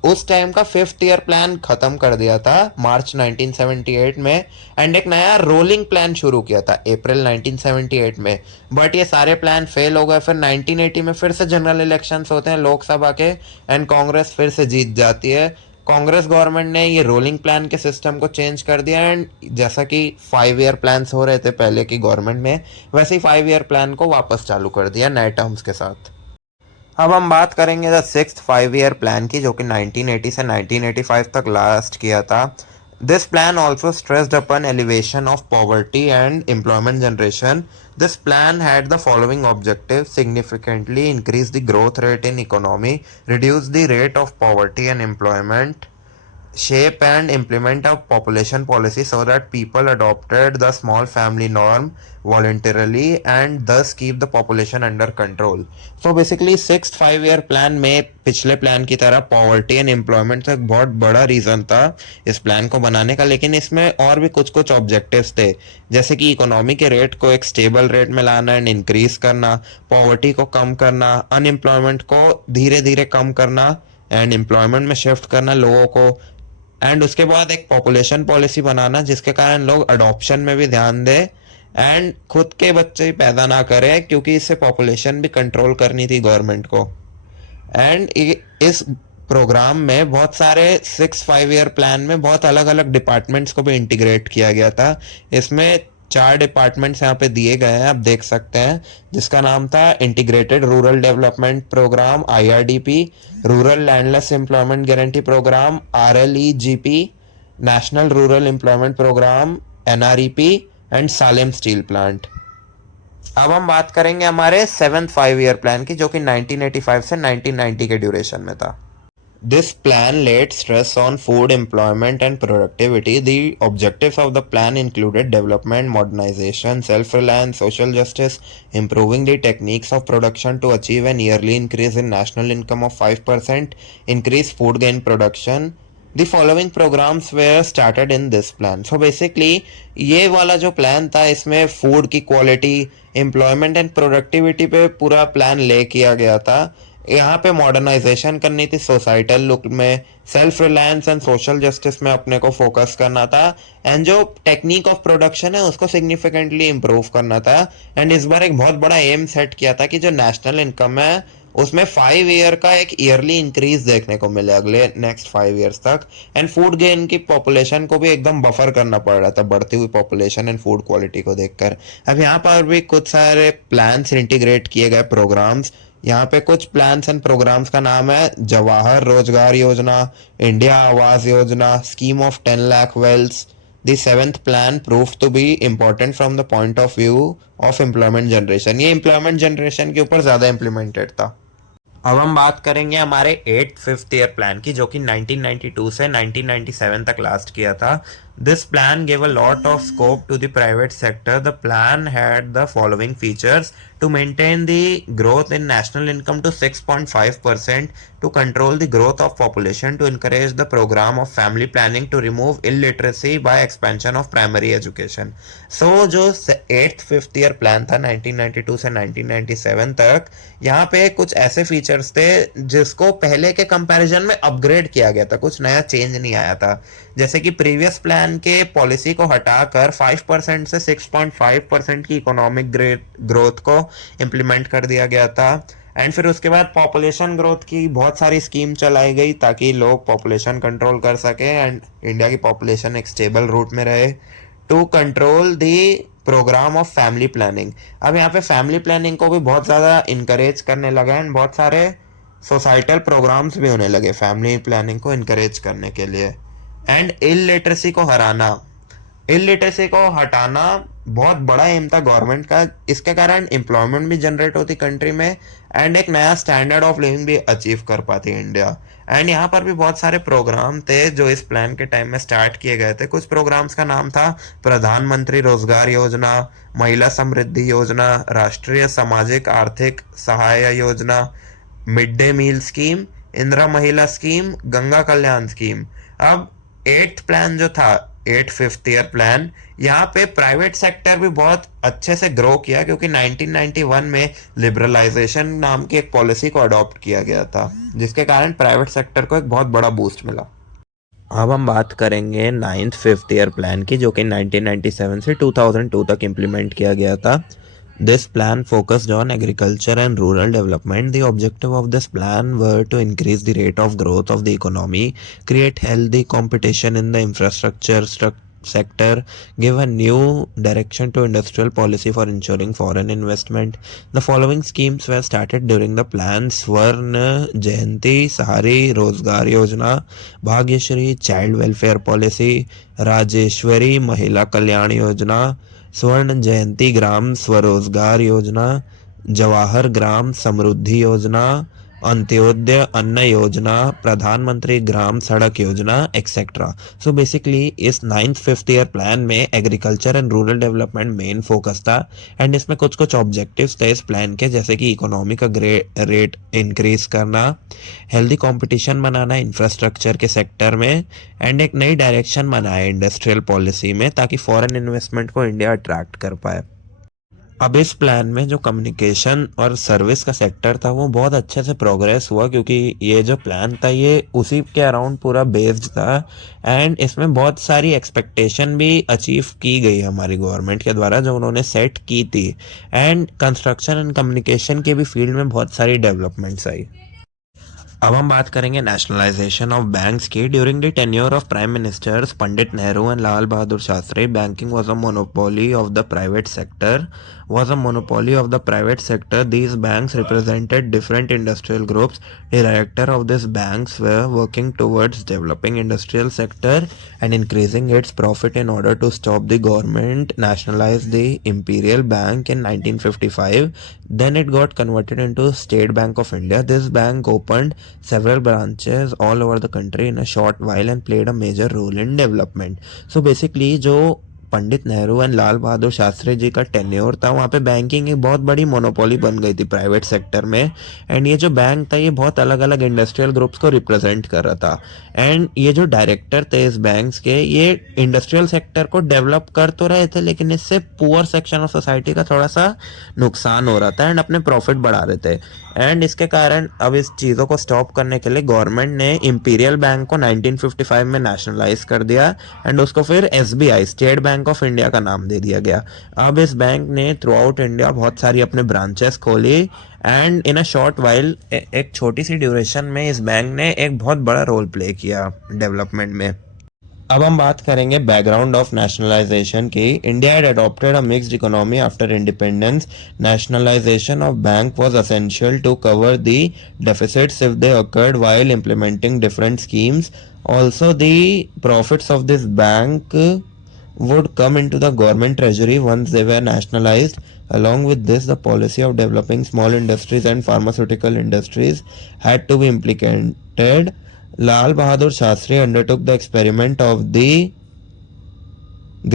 उस टाइम का फिफ्थ ईयर प्लान खत्म कर दिया था मार्च 1978 में, एंड एक नया रोलिंग प्लान शुरू किया था अप्रैल 1978 में। बट ये सारे प्लान फेल हो गए। फिर 1980 में फिर से जनरल इलेक्शंस होते हैं लोकसभा के, एंड कांग्रेस फिर से जीत जाती है। कांग्रेस गवर्नमेंट ने ये रोलिंग प्लान के सिस्टम को चेंज कर दिया, एंड जैसा कि 5 ईयर प्लान्स हो रहे थे पहले की गवर्नमेंट में, वैसे ही 5 ईयर प्लान को वापस चालू कर दिया नए टर्म्स के साथ। अब हम बात करेंगे द सिक्स्थ 5 ईयर प्लान की, जो कि 1980 से 1985 तक लास्ट किया था। This plan also stressed upon elevation of poverty and employment generation. This plan had the following objectives: significantly increase the growth rate in economy, reduce the rate of poverty and employment, shape and implement a population policy so that people adopted the small family norm voluntarily and thus keep the population under control. So basically sixth 5 year plan में पिछले plan की तरह poverty and employment एक बहुत बड़ा reason था इस plan को बनाने का, लेकिन इसमें और भी कुछ कुछ ऑब्जेक्टिव्स थे, जैसे कि इकोनॉमी के रेट को एक स्टेबल रेट में लाना एंड इंक्रीज करना, पॉवर्टी को कम करना, अनएम्प्लॉयमेंट को धीरे धीरे कम करना एंड एम्प्लॉयमेंट में शिफ्ट करना लोगों को, एंड उसके बाद एक पॉपुलेशन पॉलिसी बनाना जिसके कारण लोग अडॉप्शन में भी ध्यान दें एंड खुद के बच्चे ही पैदा ना करें, क्योंकि इससे पॉपुलेशन भी कंट्रोल करनी थी गवर्नमेंट को। एंड इस प्रोग्राम में बहुत सारे 5 ईयर प्लान में बहुत अलग अलग डिपार्टमेंट्स को भी इंटीग्रेट किया गया था। इसमें 4 डिपार्टमेंट्स यहाँ पे दिए गए हैं, आप देख सकते हैं, जिसका नाम था integrated rural development programme IRDP, rural landless employment guarantee programme RLEGP, national rural employment programme NREP and Salem steel plant. अब हम बात करेंगे हमारे 7th 5 ईयर प्लान की, जो कि 1985 से 1990 के ड्यूरेशन में था। This plan laid stress on food, employment, and productivity. The objectives of the plan included development, modernization, self-reliance, social justice, improving the techniques of production to achieve an yearly increase in national income of 5%, increase food grain production. The following programs were started in this plan. So basically ये वाला जो plan था इसमें food की quality, employment and productivity पे पूरा plan ले किया गया था. यहाँ पे मॉडर्नाइजेशन करनी थी सोसाइटल लुक में, self reliance and social justice में अपने को फोकस करना था, एंड जो टेक्निक ऑफ प्रोडक्शन है उसको सिग्निफिकेंटली इम्प्रूव करना था. एंड इस बार एक बहुत बड़ा एम सेट किया था कि जो नेशनल इनकम है उसमें 5 ईयर का एक ईयरली इंक्रीज देखने को मिले अगले नेक्स्ट 5 ईयर्स तक. एंड फूड गेन की पॉपुलेशन को भी एकदम बफर करना पड़ रहा था बढ़ती हुई पॉपुलेशन एंड फूड क्वालिटी को देखकर. अब यहाँ पर भी कुछ सारे प्लान्स इंटीग्रेट किए गए प्रोग्राम्स. यहाँ पे कुछ प्लान्स एंड प्रोग्राम्स का नाम है जवाहर रोजगार योजना, इंडिया आवास योजना, scheme of 10 lakh wells. The seventh plan proved to be important from the point of view of employment generation. ये employment generation के ऊपर ज़्यादा implemented था. अब हम बात करेंगे हमारे 8th 5th ईयर प्लान की, जो कि 1992 से 1997 तक लास्ट किया था. This plan gave a lot of scope to the private sector. The plan had the following features: to maintain the growth in national income to 6.5%, to control the growth of population, to encourage the program of family planning, to remove illiteracy by expansion of primary education. So जो 8th 5th year plan था 1992 से 1997 तक, यहाँ पे कुछ ऐसे features थे जिसको पहले के कंपैरिजन में अपग्रेड किया गया था, कुछ नया चेंज नहीं आया था. जैसे कि प्रीवियस प्लान के पॉलिसी को हटाकर 5% से 6.5% की इकोनॉमिक ग्रोथ को इम्प्लीमेंट कर दिया गया था. एंड फिर उसके बाद पॉपुलेशन ग्रोथ की बहुत सारी स्कीम चलाई गई ताकि लोग पॉपुलेशन कंट्रोल कर सके एंड इंडिया की पॉपुलेशन एक स्टेबल रूट में रहे. To control the programme of family planning. अब यहाँ पे फैमिली प्लानिंग को भी बहुत ज़्यादा इनकरेज करने लगा एंड बहुत सारे सोसाइटल प्रोग्राम्स भी होने लगे फैमिली प्लानिंग को इनकरेज करने के लिए. एंड इलिटरेसी को हटाना बहुत बड़ा एम था गवर्नमेंट का. इसके कारण एम्प्लॉयमेंट भी जनरेट होती कंट्री में एंड एक नया स्टैंडर्ड ऑफ लिविंग भी अचीव कर पाती इंडिया. एंड यहाँ पर भी बहुत सारे प्रोग्राम थे जो इस प्लान के टाइम में स्टार्ट किए गए थे. कुछ प्रोग्राम्स का नाम था प्रधानमंत्री रोजगार योजना, महिला समृद्धि योजना, राष्ट्रीय सामाजिक आर्थिक सहायता योजना, mid day meal scheme, Indira महिला स्कीम, गंगा कल्याण स्कीम. अब 8th प्लान जो था 8th 5th ईयर प्लान, यहाँ पे प्राइवेट सेक्टर भी बहुत अच्छे से ग्रो किया क्योंकि 1991 में लिबरलाइजेशन नाम की एक पॉलिसी को अडॉप्ट किया गया था जिसके कारण प्राइवेट सेक्टर को एक बहुत बड़ा बूस्ट मिला. अब हम बात करेंगे 9th 5th ईयर प्लान की, जो कि 1997 से 2002 तक इम्प्लीमेंट किया गया था. This plan focused on agriculture and rural development. The objective of this plan were to increase the rate of growth of the economy, create healthy competition in the infrastructure sector, give a new direction to industrial policy for ensuring foreign investment. The following schemes were started during the plan: Swarna Jayanti, Sahari Rozgar Yojana, Bhagyashri Child Welfare Policy, Rajeshwari Mahila Kalyan Yojana, स्वर्ण जयंती ग्राम स्वरोजगार योजना, जवाहर ग्राम समृद्धि योजना, अंत्योदय अन्न योजना, प्रधानमंत्री ग्राम सड़क योजना etcetera. So basically इस 9th 5th ईयर प्लान में agriculture and rural development main focus था. एंड इसमें कुछ कुछ ऑब्जेक्टिव्स थे इस प्लान के, जैसे कि इकोनॉमी का रेट इंक्रीज करना, हेल्दी कंपटीशन बनाना इंफ्रास्ट्रक्चर के सेक्टर में, एंड एक नई डायरेक्शन बनाया इंडस्ट्रियल पॉलिसी में ताकि फॉरेन इन्वेस्टमेंट को इंडिया अट्रैक्ट कर पाए. अब इस प्लान में जो कम्युनिकेशन और सर्विस का सेक्टर था वो बहुत अच्छे से प्रोग्रेस हुआ क्योंकि ये जो प्लान था ये उसी के अराउंड पूरा बेस्ड था. एंड इसमें बहुत सारी एक्सपेक्टेशन भी अचीव की गई हमारी गवर्नमेंट के द्वारा जो उन्होंने सेट की थी. एंड कंस्ट्रक्शन एंड कम्युनिकेशन के भी फील्ड में बहुत सारी डेवलपमेंट्स आई. अब हम बात करेंगे नेशनलाइजेशन ऑफ बैंक्स की. During the tenure of prime ministers Pandit Nehru and Lal Bahadur Shastri, banking was a monopoly of the private sector. was a monopoly of the private sector. These banks represented different industrial groups. The director of these banks were working towards developing industrial sector and increasing its profit. In order to stop the government nationalized the Imperial Bank in 1955. Then it got converted into State Bank of India. This bank opened several branches all over the country in a short while and played a major role in development. So basically जो Pandit Nehru and Lal Bahadur Shastri ji का tenure था, वहाँ पे banking एक बहुत बड़ी monopoly बन गई थी प्राइवेट सेक्टर में. एंड ये जो बैंक था ये बहुत अलग अलग इंडस्ट्रियल ग्रुप्स को रिप्रेजेंट कर रहा था. एंड ये जो डायरेक्टर थे इस बैंक्स के, ये इंडस्ट्रियल सेक्टर को डेवलप कर तो रहे थे, लेकिन इससे पुअर सेक्शन ऑफ सोसाइटी का थोड़ा सा नुकसान हो रहा था एंड अपने प्रॉफिट बढ़ा रहे थे. एंड इसके कारण अब इस चीज़ों को स्टॉप करने के लिए गवर्नमेंट ने इंपीरियल बैंक को 1955 में नेशनलाइज कर दिया एंड उसको फिर SBI state bank of India का नाम दे दिया गया. अब इस बैंक ने थ्रू आउट इंडिया बहुत सारी अपने ब्रांचेस खोली and in a short while एक छोटी सी ड्यूरेशन में इस बैंक ने एक बहुत बड़ा रोल प्ले किया डेवलपमेंट में. अब हम बात करेंगे बैकग्राउंड ऑफ नेशनलाइजेशन की. India had adopted a mixed economy after independence. Nationalisation of bank was essential to cover the deficits if they occurred while implementing different schemes. Also, the profits of this bank would come into the government treasury once they were nationalized. Along with this, the policy of developing small industries and pharmaceutical industries had to be implemented. Lal Bahadur Shastri undertook the experiment of the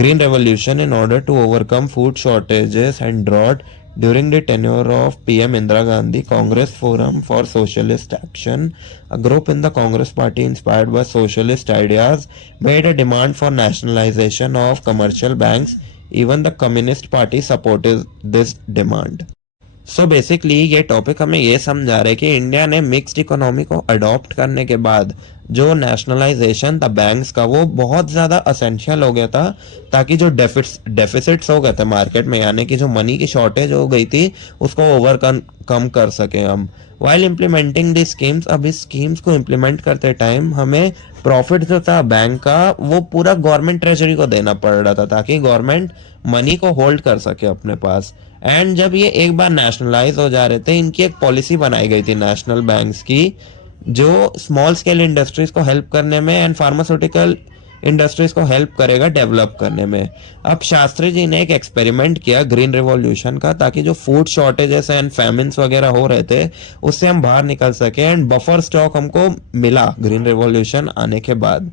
Green Revolution in order to overcome food shortages and drought. During the tenure of PM Indira Gandhi, Congress Forum for Socialist Action, a group in the Congress Party inspired by socialist ideas, made a demand for nationalization of commercial banks. Even the Communist Party supported this demand. So basically ये topic हमें ये समझा रहा है कि India ने mixed economy को adopt करने के बाद जो नेशनलाइजेशन था बैंक्स का वो बहुत ज़्यादा असेंशियल हो गया था, ताकि जो डेफिसिट्स हो गए थे मार्केट में, यानी कि जो मनी की शॉर्टेज हो गई थी उसको ओवरकम कर सके हम. वाइल इम्प्लीमेंटिंग दी स्कीम्स, अब इस स्कीम्स को इम्प्लीमेंट करते टाइम हमें प्रॉफिट जो था बैंक का वो पूरा गवर्नमेंट ट्रेजरी को देना पड़ रहा था, ताकि गवर्नमेंट मनी को होल्ड कर सके अपने पास. एंड जब ये एक बार नेशनलाइज हो जा रहे थे, इनकी एक पॉलिसी बनाई गई थी नेशनल बैंक्स की, जो स्मॉल स्केल इंडस्ट्रीज को हेल्प करने में एंड फार्मास्यूटिकल इंडस्ट्रीज को हेल्प करेगा डेवलप करने में. अब शास्त्री जी ने एक एक्सपेरिमेंट किया ग्रीन रिवॉल्यूशन का, ताकि जो फूड शॉर्टेजेस एंड फैमिन्स वगैरह हो रहे थे उससे हम बाहर निकल सके. एंड बफर स्टॉक हमको मिला ग्रीन रिवॉल्यूशन आने के बाद.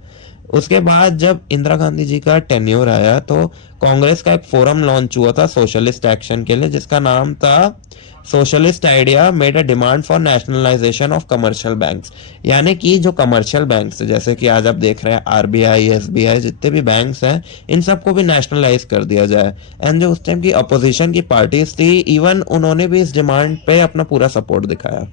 उसके बाद जब इंदिरा गांधी जी का टेन्योर आया तो कांग्रेस का एक फोरम लॉन्च हुआ था सोशलिस्ट एक्शन के लिए, जिसका नाम था socialist idea made a demand for nationalisation of commercial banks. यानी कि जो कमर्शियल बैंक्स जैसे कि आज आप देख रहे हैं आरबीआई, एसबीआई, जितने भी बैंक्स हैं इन सबको भी नेशनलाइज कर दिया जाए. एंड जो उस टाइम की अपोजिशन की पार्टीज थी, इवन उन्होंने भी इस डिमांड पे अपना पूरा सपोर्ट दिखाया.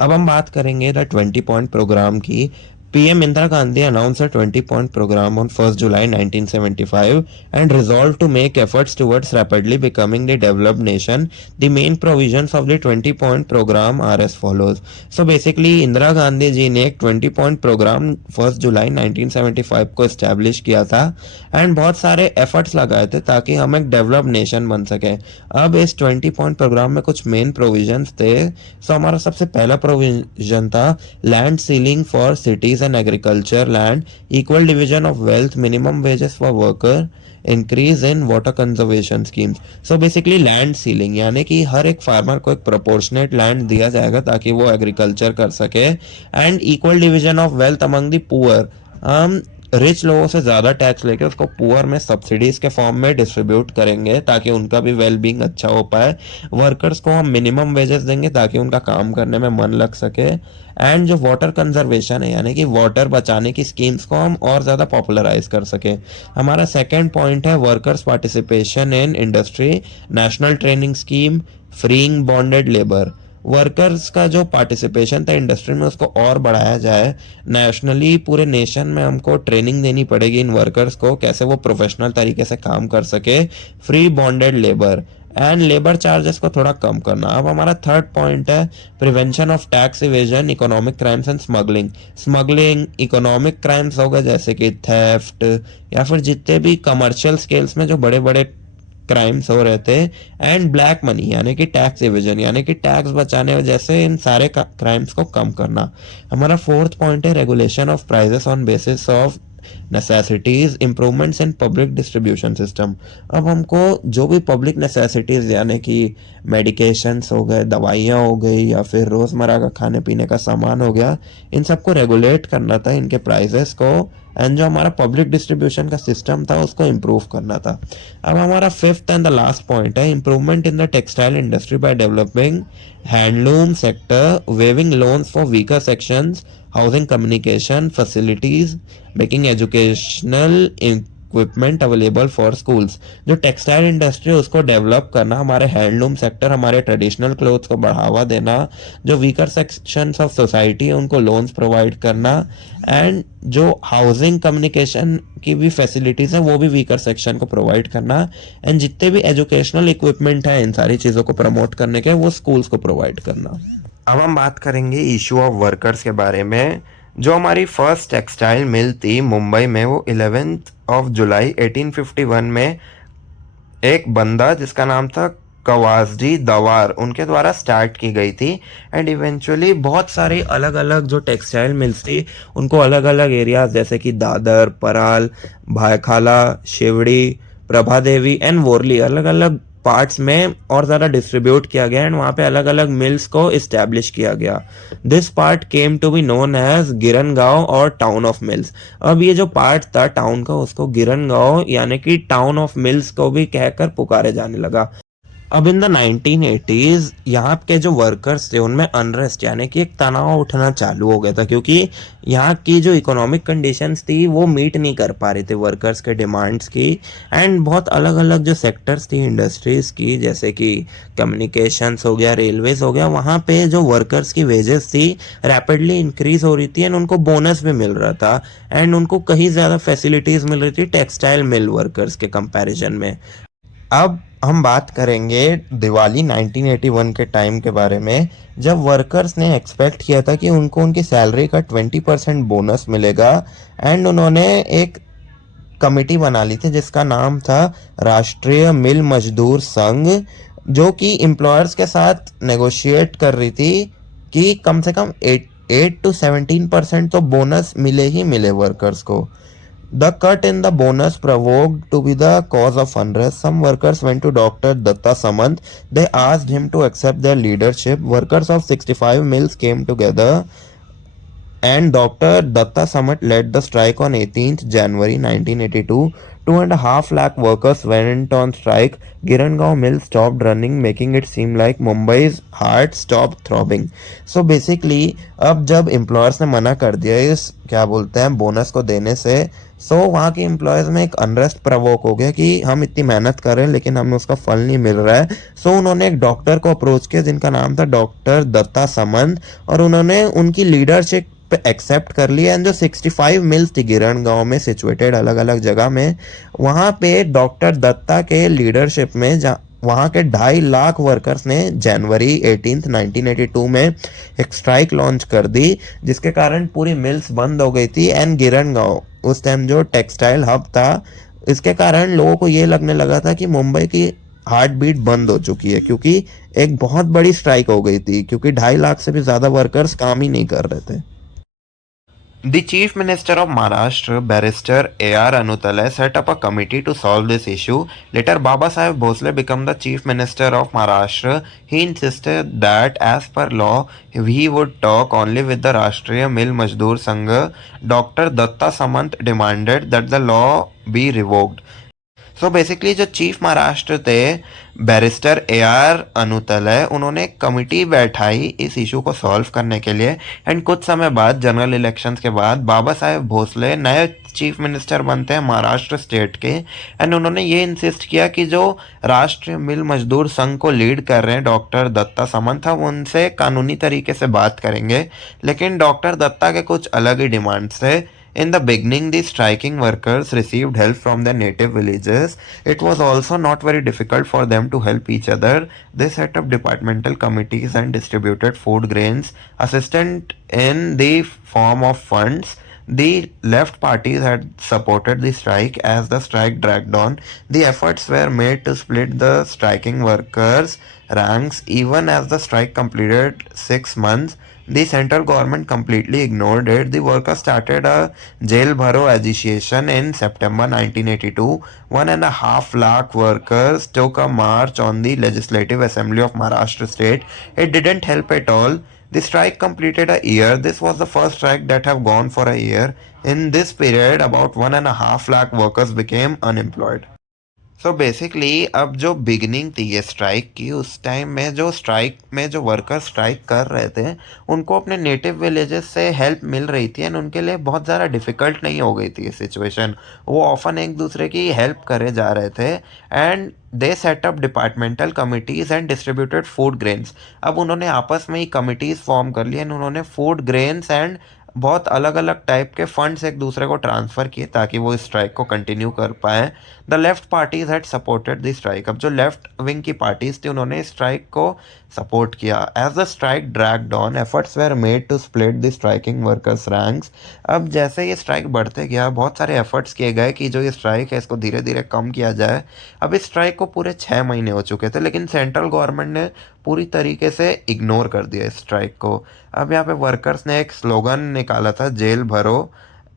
अब हम बात करेंगे द 20 पॉइंट प्रोग्राम की. PM Indira Gandhi announced a 20-point program on 1st July 1975 and resolved to make efforts towards rapidly becoming the developed nation. The main provisions of the 20-point program are as follows. So basically Indira Gandhi जी ने एक 20-point program 1st July 1975 को establish किया था and बहुत सारे efforts लगाए थे ताकि हम एक developed nation बन सके. अब इस 20-point program में कुछ main provisions थे. So हमारा सबसे पहला provision था land ceiling for cities and agriculture land, equal division of wealth, minimum wages for worker, increase in water conservation schemes. So basically land ceiling यानी कि हर एक फार्मर को एक proportionate land दिया जाएगा ताकि वो एग्रीकल्चर कर सके. and equal division of wealth among the poor, हम रिच लोगों से ज़्यादा टैक्स लेके उसको पुअर में सब्सिडीज के फॉर्म में डिस्ट्रीब्यूट करेंगे ताकि उनका भी वेल बीइंग अच्छा हो पाए. वर्कर्स को हम मिनिमम वेजेस देंगे ताकि उनका काम करने में मन लग सके. एंड जो वाटर कंजर्वेशन है यानी कि वाटर बचाने की स्कीम्स को हम और ज़्यादा पॉपुलराइज कर सके. हमारा सेकेंड पॉइंट है workers participation in industry, national training scheme, freeing bonded labour. Workers का जो पार्टिसिपेशन था इंडस्ट्री में उसको और बढ़ाया जाए. नेशनली पूरे नेशन में हमको ट्रेनिंग देनी पड़ेगी इन वर्कर्स को, कैसे वो प्रोफेशनल तरीके से काम कर सके. Free bonded labour and labour charges को थोड़ा कम करना. अब हमारा थर्ड पॉइंट है prevention of tax evasion, economic crimes and smuggling economic crimes हो गए जैसे कि थेफ्ट या फिर जितने भी कमर्शियल स्केल्स में जो बड़े बड़े क्राइम्स हो रहे थे, एंड ब्लैक मनी यानी कि टैक्स एविजन यानी कि टैक्स बचाने जैसे इन सारे क्राइम्स को कम करना। हमारा फोर्थ पॉइंट है regulation of prices on basis of necessities, improvements in public distribution system. अब हमको जो भी पब्लिक नेसेसिटीज यानी कि मेडिकेशंस हो गए, दवाइयाँ हो गई, या फिर रोज़मर्रा का खाने पीने का सामान हो गया, इन सबको रेगुलेट करना था, इनके प्राइजेस को, एंड जो हमारा पब्लिक डिस्ट्रीब्यूशन का सिस्टम था उसको इम्प्रूव करना था। अब हमारा fifth and the last point है improvement in the textile industry by developing handloom sector, weaving loans for weaker sections, housing communication facilities, making educational equipment available for schools. जो textile industry है उसको develop करना, हमारे handloom sector, हमारे traditional clothes को बढ़ावा देना, जो वीकर सेक्शंस ऑफ सोसाइटी है उनको लोन्स प्रोवाइड करना, एंड जो हाउसिंग कम्युनिकेशन की भी फैसिलिटीज़ हैं वो भी वीकर सेक्शन को प्रोवाइड करना, एंड जितने भी एजुकेशनल इक्विपमेंट हैं इन सारी चीज़ों को प्रमोट करने के वो स्कूल्स को प्रोवाइड करना। अब हम बात करेंगे इशू ऑफ वर्कर्स के बारे में। जो हमारी फर्स्ट टेक्सटाइल मिल थी मुंबई में वो 11 जुलाई 1851 में एक बंदा जिसका नाम था कवासजी दवार उनके द्वारा स्टार्ट की गई थी, एंड इवेंचुअली बहुत सारी अलग अलग जो टेक्सटाइल मिल्स थी उनको अलग अलग एरियाज जैसे कि दादर, पराल, भायखाला, शिवड़ी, प्रभा देवी एंड वोरली अलग अलग पार्ट्स में और ज़्यादा डिस्ट्रीब्यूट किया गया, एंड वहाँ पे अलग अलग मिल्स को इस्टेब्लिश किया गया। This part came to be known as Girangaon और टाउन ऑफ मिल्स। अब ये जो पार्ट था टाउन का उसको गिरन गांव यानी कि टाउन ऑफ मिल्स को भी कहकर पुकारे जाने लगा। अब इन द 1980s यहाँ के जो वर्कर्स थे उनमें अनरेस्ट यानी कि एक तनाव उठना चालू हो गया था, क्योंकि यहाँ की जो इकोनॉमिक कंडीशंस थी वो मीट नहीं कर पा रही थी वर्कर्स के डिमांड्स की, एंड बहुत अलग अलग जो सेक्टर्स थी इंडस्ट्रीज़ की जैसे कि कम्युनिकेशंस हो गया, रेलवेज हो गया, वहाँ पे जो वर्कर्स की वेजेस थी रैपिडली इंक्रीज हो रही थी, एंड उनको बोनस भी मिल रहा था, एंड उनको कहीं ज़्यादा फैसिलिटीज़ मिल रही थी टेक्सटाइल मिल वर्कर्स के कंपैरिजन में। अब हम बात करेंगे दिवाली 1981 के टाइम के बारे में, जब वर्कर्स ने एक्सपेक्ट किया था कि उनको उनकी सैलरी का 20% बोनस मिलेगा, एंड उन्होंने एक कमेटी बना ली थी जिसका नाम था राष्ट्रीय मिल मजदूर संघ, जो कि एम्प्लॉयर्स के साथ नेगोशिएट कर रही थी कि कम से कम 8 to 17% तो बोनस मिले ही मिले वर्कर्स को। The cut in the bonus provoked to be the cause of unrest. Some workers went to Dr. Datta Samant. They asked him to accept their leadership. Workers of 65 mills came together, and Dr. Datta Samant led the strike on 18th January 1982. 2.5 lakh workers went on strike. Girangaon mill stopped running, making it seem like Mumbai's heart stopped throbbing. So basically, अब जब employers ने मना कर दिया इस क्या बोलते हैं बोनस को देने से, सो वहाँ के एम्प्लॉयज़ में एक अनरेस्ट प्रवोक हो गया कि हम इतनी मेहनत कर रहे हैं लेकिन हमें उसका फल नहीं मिल रहा है। सो उन्होंने एक डॉक्टर को अप्रोच किया जिनका नाम था डॉक्टर दत्ता समंत, और उन्होंने उनकी लीडरशिप एक्सेप्ट कर लिया, एंड जो 65 मिल्स थी गिरण गांव में सिचुएटेड अलग अलग जगह में, वहाँ पे डॉक्टर दत्ता के लीडरशिप में वहाँ के 2.5 लाख वर्कर्स ने जनवरी 18 1982 में एक स्ट्राइक लॉन्च कर दी, जिसके कारण पूरी मिल्स बंद हो गई थी, एंड गिरण गांव उस टाइम जो टेक्सटाइल हब था, इसके कारण लोगों को ये लगने लगा था कि मुंबई की हार्ट बीट बंद हो चुकी है, क्योंकि एक बहुत बड़ी स्ट्राइक हो गई थी, क्योंकि 2.5 लाख से भी ज़्यादा वर्कर्स काम ही नहीं कर रहे थे। The Chief Minister of Maharashtra, Barrister A.R. Anutalay, set up a committee to solve this issue. Later, Baba Saheb Bhosle became the Chief Minister of Maharashtra. He insisted that, as per law, he would talk only with the Rashtriya Mil Mazdoor Sangh. Dr. Datta Samant demanded that the law be revoked. So basically जो chief Maharashtra थे barrister A.R. अनुतलय, उन्होंने एक committee बैठाई इस issue को solve करने के लिए, एंड कुछ समय बाद जनरल इलेक्शंस के बाद बाबा साहेब भोसले नए चीफ मिनिस्टर बनते हैं महाराष्ट्र स्टेट के, एंड उन्होंने ये इंसिस्ट किया कि जो राष्ट्रीय मिल मजदूर संघ को लीड कर रहे हैं डॉक्टर दत्ता समंत था, वो उनसे कानूनी तरीके से बात करेंगे, लेकिन डॉक्टर दत्ता के कुछ अलग ही डिमांड्स थे। In the beginning, the striking workers received help from their native villages. It was also not very difficult for them to help each other. They set up departmental committees and distributed food grains, assistance in the form of funds. The left parties had supported the strike. As the strike dragged on, the efforts were made to split the striking workers' ranks. Even as the strike completed 6 months, the central government completely ignored it. The workers started a jail bharo agitation in September 1982. 1.5 lakh workers took a march on the Legislative Assembly of Maharashtra state. It didn't help at all. The strike completed a year. This was the first strike that have gone for a year. In this period, about 1.5 lakh workers became unemployed. So basically अब जो beginning थी ये strike की, उस time में जो strike में जो वर्कर स्ट्राइक कर रहे थे, उनको अपने नेटिव विलेजेस से हेल्प मिल रही थी एंड उनके लिए बहुत ज़्यादा डिफ़िकल्ट नहीं हो गई थी ये सिचुएशन. वो ऑफन एक दूसरे की हेल्प करे जा रहे थे and they setup departmental committees and distributed food grains. अब उन्होंने आपस में ही कमिटीज़ फॉर्म कर ली एंड उन्होंने फूड ग्रेन्स एंड बहुत अलग अलग टाइप के फंड्स एक दूसरे को ट्रांसफ़र किए ताकि वो इस स्ट्राइक को कंटिन्यू कर पाएँ. The left parties had supported the strike. अब जो लेफ्ट विंग की पार्टीज थी उन्होंने स्ट्राइक को सपोर्ट किया. As the strike dragged on, efforts were made to split the striking workers ranks. अब जैसे ये स्ट्राइक बढ़ते गया, बहुत सारे एफर्ट्स किए गए कि जो ये स्ट्राइक है इसको धीरे धीरे कम किया जाए. अब इस स्ट्राइक को पूरे 6 महीने हो चुके थे, लेकिन सेंट्रल गवर्नमेंट ने पूरी तरीके से इग्नोर कर दिया इस स्ट्राइक को. अब यहाँ पे वर्कर्स ने एक स्लोगन निकाला था, जेल भरो,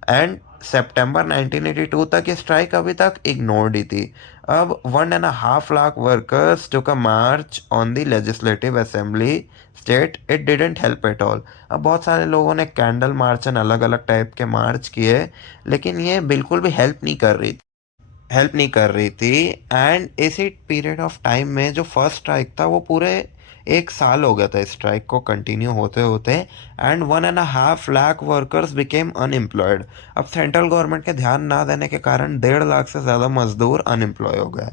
एंड सितंबर 1982 तक ये स्ट्राइक अभी तक इग्नोर्ड ही थी. अब 1.5 lakh workers took a march on the legislative assembly state. It didn't help at all. अब बहुत सारे लोगों ने कैंडल मार्च एंड अलग अलग टाइप के मार्च किए, लेकिन ये बिल्कुल भी हेल्प नहीं कर रही थी. एंड इसी पीरियड ऑफ टाइम में जो फर्स्ट स्ट्राइक था वो पूरे 1 साल हो गया था इस स्ट्राइक को कंटिन्यू होते होते. And 1.5 lakh workers became unemployed. अब सेंट्रल गवर्नमेंट के ध्यान ना देने के कारण 1.5 लाख से ज़्यादा मजदूर अनएम्प्लॉय हो गए.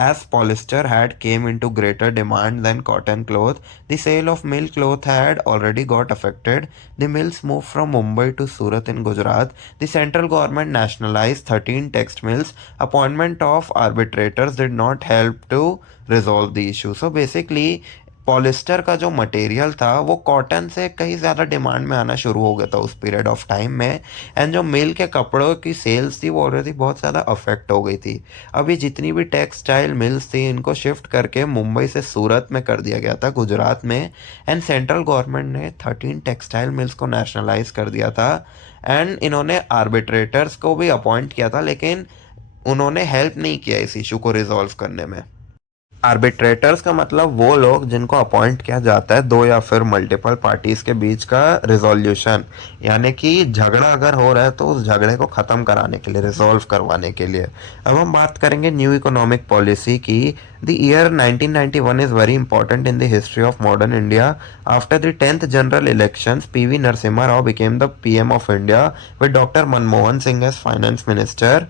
As polyester had came into greater demand than cotton cloth, the sale of mill cloth had already got affected. The mills moved from Mumbai to Surat in Gujarat. The central government nationalized 13 text mills. Appointment of arbitrators did not help to resolve the issue. So basically, polyester का जो material था वो cotton से कहीं ज़्यादा demand में आना शुरू हो गया था उस पीरियड ऑफ टाइम में. एंड जो मिल के कपड़ों की सेल्स थी वो ऑलरेडी बहुत ज़्यादा अफेक्ट हो गई थी. अभी जितनी भी टेक्सटाइल मिल्स थी इनको शिफ्ट करके मुंबई से सूरत में कर दिया गया था, गुजरात में. एंड सेंट्रल गवर्नमेंट ने 13 टेक्सटाइल मिल्स को नेशनलाइज कर दिया था. एंड इन्होंने आर्बिट्रेटर्स को भी अपॉइंट किया था, लेकिन उन्होंने हेल्प नहीं किया इस इशू को रिजॉल्व करने में. आर्बिट्रेटर्स का मतलब वो लोग जिनको अपॉइंट किया जाता है दो या फिर मल्टीपल पार्टीज के बीच का रिजोल्यूशन, यानी कि झगड़ा अगर हो रहा है तो उस झगड़े को ख़त्म कराने के लिए, रिजॉल्व करवाने के लिए. अब हम बात करेंगे न्यू इकोनॉमिक पॉलिसी की. The year 1991 is very important in the history of modern India. After the 10th general elections, PV Narasimha Rao became the PM of India with doctor Manmohan Singh as finance minister.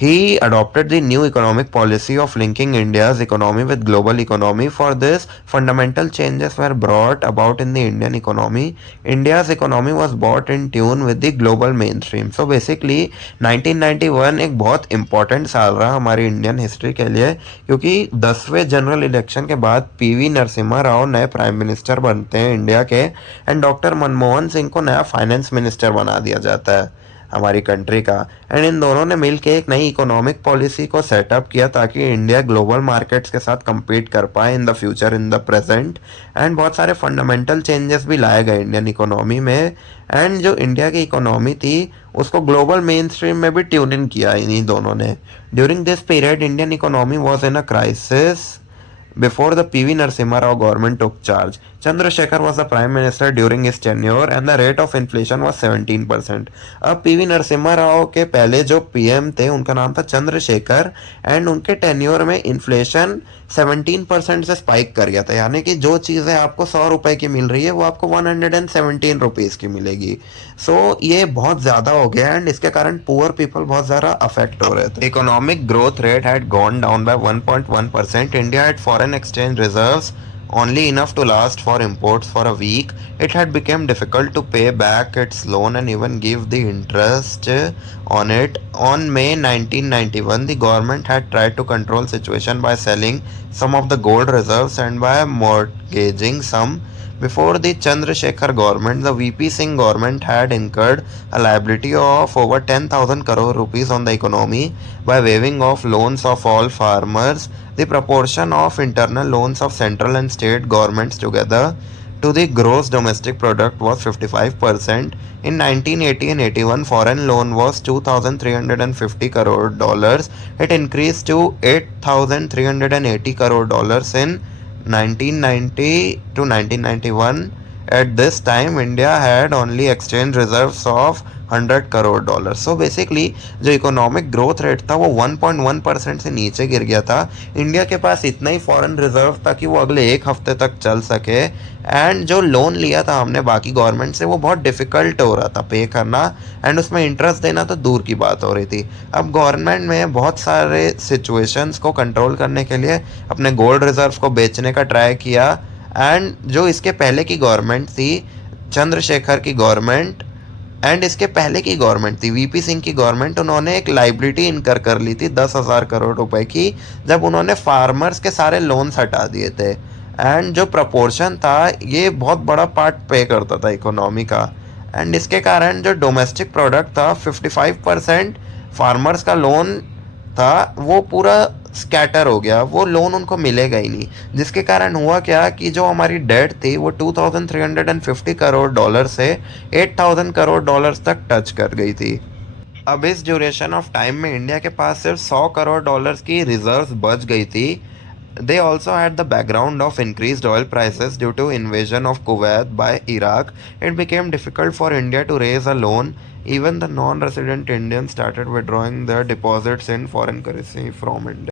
He adopted the new economic policy of linking India's economy with global economy. For this, fundamental changes were brought about in the Indian economy. India's economy was brought in tune with the global mainstream. So basically 1991 एक बहुत important साल रहा हमारी Indian history के लिए, क्योंकि 10वें general election के बाद पीवी नरसिम्हा राव नए प्राइम मिनिस्टर बनते हैं इंडिया के, एंड डॉक्टर मनमोहन सिंह को नया फाइनेंस मिनिस्टर बना दिया जाता है हमारी कंट्री का. एंड इन दोनों ने मिलकर एक नई इकोनॉमिक पॉलिसी को सेटअप किया ताकि इंडिया ग्लोबल मार्केट्स के साथ compete कर पाए in the future, in the present. And बहुत सारे फंडामेंटल चेंजेस भी लाए गए इंडियन इकोनॉमी में. एंड जो इंडिया की इकोनॉमी थी उसको ग्लोबल मेन स्ट्रीम में भी ट्यून इन किया इन्हीं दोनों ने. During this period Indian economy was in a crisis before the PV Narasimha Rao government took charge. Chandrasekhar was the prime minister during his tenure and the rate of inflation was 17%. अब PV Narasimha Rao के पहले जो PM थे उनका नाम था Chandrashekhar, and उनके tenure में इन्फ्लेशन 17% से स्पाइक कर गया था, यानी कि जो चीज़ें आपको 100 रुपए की मिल रही है वो आपको 117 रुपीज़ की मिलेगी. सो ये बहुत ज़्यादा हो गया एंड इसके कारण पुअर पीपल बहुत ज़्यादा अफेक्ट हो रहे थे. Economic growth rate had gone down by 1.1%. India had foreign exchange reserves only enough to last for imports for a week. It had become difficult to pay back its loan and even give the interest on it. On May 1991, the government had tried to control situation by selling some of the gold reserves and by mortgaging some Before the Chandrasekhar government, the VP Singh government had incurred a liability of over 10,000 crore rupees on the economy by waiving off loans of all farmers. The proportion of internal loans of central and state governments together to the gross domestic product was 55%. In 1980 and 81, foreign loan was 2,350 crore dollars. It increased to 8,380 crore dollars in 1990 to 1991. At this time, India had only exchange reserves of 100 crore dollar. So basically जो economic growth rate था वो 1.1% से नीचे गिर गया था. India के पास इतना ही फॉरेन रिजर्व था कि वो अगले एक हफ्ते तक चल सके. एंड जो लोन लिया था हमने बाकी गवर्नमेंट से वो बहुत डिफ़िकल्ट हो रहा था पे करना. एंड उसमें इंटरेस्ट देना तो दूर की बात हो रही थी. अब गवर्नमेंट में बहुत सारे सिचुएशंस को कंट्रोल करने के लिए अपने गोल्ड रिजर्व को बेचने का ट्राई किया. एंड जो इसके पहले की गवर्नमेंट थी, चंद्रशेखर की गवर्नमेंट, एंड इसके पहले की गवर्नमेंट थी वीपी सिंह की गवर्नमेंट, उन्होंने एक लाइबिलिटी इनकर कर ली थी 10,000 करोड़ रुपए की, जब उन्होंने फार्मर्स के सारे लोन्स हटा दिए थे. एंड जो प्रपोर्शन था ये बहुत बड़ा पार्ट पे करता था इकोनॉमी का. एंड इसके कारण जो डोमेस्टिक प्रोडक्ट था 55% फार्मर्स का लोन था वो पूरा स्कैटर हो गया. वो लोन उनको मिलेगा ही नहीं, जिसके कारण हुआ क्या कि जो हमारी डेट थी वो 2,350 करोड़ डॉलर से 8,000 करोड़ डॉलर्स तक टच कर गई थी. अब इस ड्यूरेशन ऑफ टाइम में इंडिया के पास सिर्फ 100 करोड़ डॉलर्स की रिजर्व्स बच गई थी. They also had the background of increased oil prices due to invasion of Kuwait by Iraq. It became difficult for India to raise a loan. Even the non-resident Indians started withdrawing their deposits in foreign currency from India.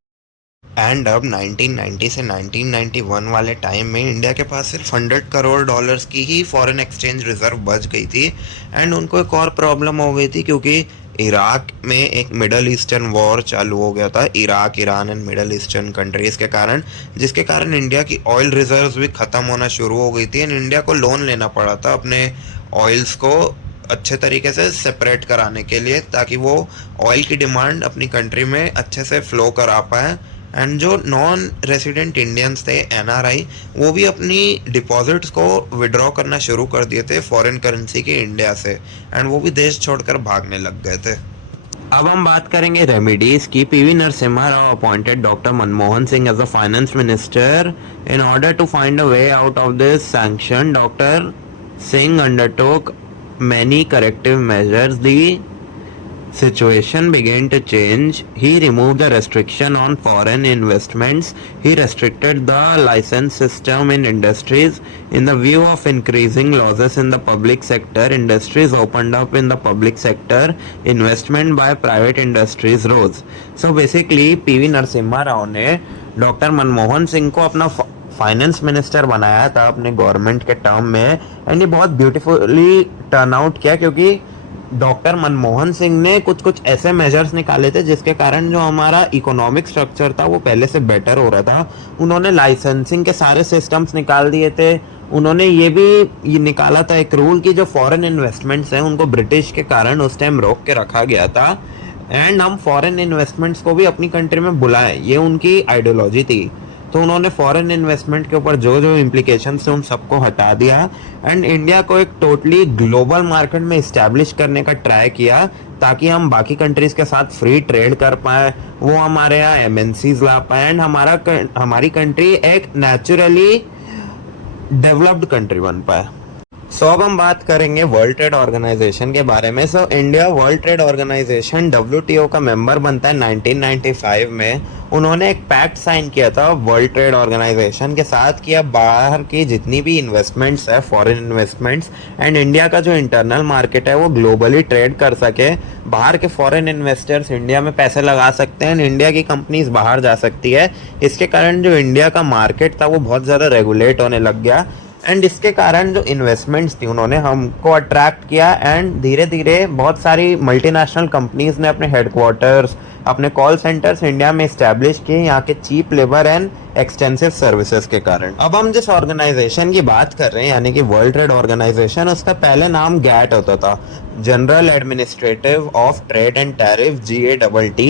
And अब 1990 से 1991 वाले time में India के पास सिर्फ 100 crore dollars की ही foreign exchange reserve बच गई थी. एंड उनको एक और प्रॉब्लम हो गई थी क्योंकि इराक में एक मिडल ईस्टर्न वॉर चालू हो गया था, Iraq, Iran and middle eastern countries के कारण, जिसके कारण इंडिया की ऑयल रिजर्व्स भी ख़त्म होना शुरू हो गई थी. एंड इंडिया को लोन लेना पड़ा था अपने ऑयल्स को अच्छे तरीके से सेपरेट कराने के लिए, ताकि वो ऑयल की डिमांड अपनी कंट्री में अच्छे से फ्लो करा पाए. एंड जो नॉन रेसिडेंट इंडियंस थे, एनआरआई, वो भी अपनी डिपॉजिट्स को विड्रॉ करना शुरू कर दिए थे फॉरेन करेंसी के इंडिया से. एंड वो भी देश छोड़कर भागने लग गए थे. अब हम बात करेंगे रेमेडीज की. PV Narasimha Rao appointed doctor Manmohan Singh as a finance minister. In order to find a way out of this sanction, doctor Singh undertook many corrective measures. The situation began to change. He removed the restriction on foreign investments. He restricted the license system in industries. In the view of increasing losses in the public sector, industries opened up in the public sector. Investment by private industries rose. So basically PV Narasimha Rao ने doctor Manmohan Singh को अपना finance minister बनाया था अपने government के term में. And ये बहुत ब्यूटीफुली टर्न आउट किया क्योंकि डॉक्टर मनमोहन सिंह ने कुछ कुछ ऐसे मेजर्स निकाले थे जिसके कारण जो हमारा इकोनॉमिक स्ट्रक्चर था वो पहले से बेटर हो रहा था. उन्होंने लाइसेंसिंग के सारे सिस्टम्स निकाल दिए थे. उन्होंने ये निकाला था एक रूल कि जो फॉरेन इन्वेस्टमेंट्स हैं उनको ब्रिटिश के कारण उस टाइम रोक के रखा गया था. एंड हम फॉरेन इन्वेस्टमेंट्स को भी अपनी कंट्री में बुलाएं, ये उनकी आइडियोलॉजी थी. तो उन्होंने फॉरेन इन्वेस्टमेंट के ऊपर जो जो इम्प्लीकेशंस थे उन सबको हटा दिया. एंड इंडिया को एक टोटली ग्लोबल मार्केट में इस्टेब्लिश करने का ट्राई किया ताकि हम बाकी कंट्रीज़ के साथ फ्री ट्रेड कर पाए, वो हमारे यहाँ एमएनसीज ला पाए एंड हमारी कंट्री एक नेचुरली डेवलप्ड कंट्री बन पाए. सो अब हम बात करेंगे वर्ल्ड ट्रेड ऑर्गेनाइजेशन के बारे में. So India world trade organisation WTO का मेंबर बनता है 1995 में. उन्होंने एक पैक्ट साइन किया था वर्ल्ड ट्रेड ऑर्गेनाइजेशन के साथ कि अब बाहर की जितनी भी इन्वेस्टमेंट्स है, फॉरेन इन्वेस्टमेंट्स, एंड इंडिया का जो इंटरनल मार्केट है वो ग्लोबली ट्रेड कर सके. बाहर के फॉरेन इन्वेस्टर्स इंडिया में पैसे लगा सकते हैं, इंडिया की कंपनीज बाहर जा सकती है. इसके कारण जो इंडिया का मार्केट था वो बहुत ज़्यादा रेगुलेट होने लग गया. एंड इसके कारण जो इन्वेस्टमेंट्स थी उन्होंने हमको अट्रैक्ट किया. एंड धीरे धीरे बहुत सारी मल्टीनेशनल कंपनीज ने अपने हेडक्वार्टर्स अपने कॉल सेंटर्स इंडिया में इस्टेब्लिश किए यहाँ के cheap labour and extensive services के कारण। अब हम जिस ऑर्गेनाइजेशन की बात कर रहे हैं यानी कि वर्ल्ड ट्रेड ऑर्गेनाइजेशन, उसका पहले नाम गैट होता था, general administrative of trade and tariff, GATT,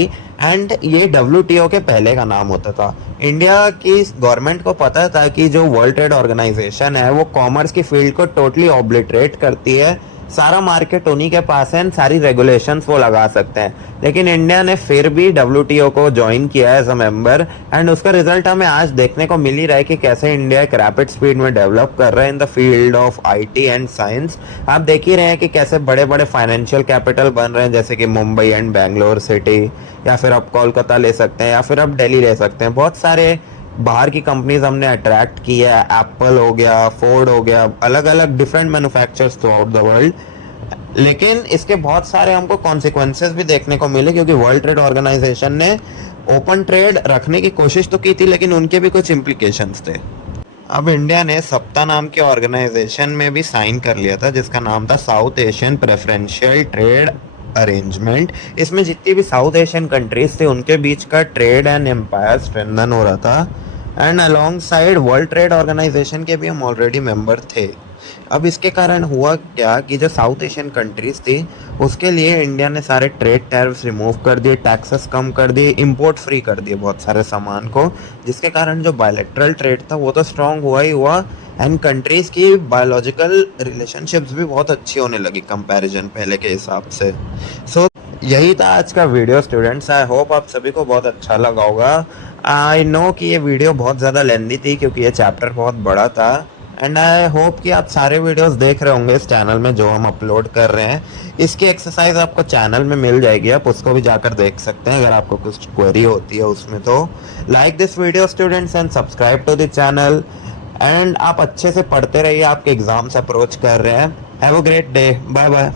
and ये WTO के पहले का नाम होता था। इंडिया की गवर्नमेंट को पता था कि जो वर्ल्ड ट्रेड ऑर्गेनाइजेशन है वो कॉमर्स की फील्ड को टोटली ऑब्लिटरेट करती है, सारा मार्केट उन्हीं के पास है, सारी रेगुलेशंस वो लगा सकते हैं, लेकिन इंडिया ने फिर भी WTO को ज्वाइन किया एज अ मेंबर, एंड उसका रिजल्ट हमें आज देखने को मिल ही रहा है कि कैसे इंडिया एक रैपिड स्पीड में डेवलप कर रहा है in the field of IT and science. आप देख ही रहे हैं कि कैसे बड़े बड़े फाइनेंशियल कैपिटल बन रहे हैं, जैसे कि मुंबई एंड बेंगलोर सिटी, या फिर आप कोलकाता ले सकते हैं, या फिर आप दिल्ली ले सकते हैं। बहुत सारे बाहर की कंपनीज हमने अट्रैक्ट की है, एप्पल हो गया, फोर्ड हो गया, अलग अलग different manufacturers through out the world. लेकिन इसके बहुत सारे हमको कॉन्सिक्वेंसेस भी देखने को मिले, क्योंकि वर्ल्ड ट्रेड ऑर्गेनाइजेशन ने ओपन ट्रेड रखने की कोशिश तो की थी, लेकिन उनके भी कुछ इम्प्लीकेशंस थे। अब इंडिया ने सप्ता नाम के ऑर्गेनाइजेशन में भी साइन कर लिया था, जिसका नाम था south Asian preferential trade arrangement. इसमें जितनी भी साउथ एशियन कंट्रीज थे उनके बीच का ट्रेड एंड एम्पायर स्ट्रेंथन हो रहा था, and alongside world trade organisation के भी हम ऑलरेडी मेंबर थे। अब इसके कारण हुआ क्या कि जो साउथ एशियन कंट्रीज थी उसके लिए इंडिया ने सारे ट्रेड टैरिफ्स रिमूव कर दिए, टैक्सेस कम कर दिए, इंपोर्ट फ्री कर दिए बहुत सारे सामान को, जिसके कारण जो बायलैटरल ट्रेड था वो तो स्ट्रांग हुआ ही हुआ, एंड कंट्रीज की बायोलॉजिकल रिलेशनशिप्स भी बहुत अच्छी होने लगी कंपैरिजन पहले के हिसाब से। सो यही था आज का वीडियो स्टूडेंट्स। आई होप आप सभी को बहुत अच्छा लगा होगा। आई नो कि ये वीडियो बहुत ज़्यादा लेंदी थी क्योंकि ये चैप्टर बहुत बड़ा था, एंड आई होप कि आप सारे वीडियोस देख रहे होंगे इस चैनल में जो हम अपलोड कर रहे हैं। इसकी एक्सरसाइज आपको चैनल में मिल जाएगी, आप उसको भी जाकर देख सकते हैं अगर आपको कुछ क्वेरी होती है उसमें। तो like this video students and subscribe to the channel, and आप अच्छे से पढ़ते रहिए, आपके एग्जाम्स अप्रोच कर रहे हैं। Have a great day, bye bye.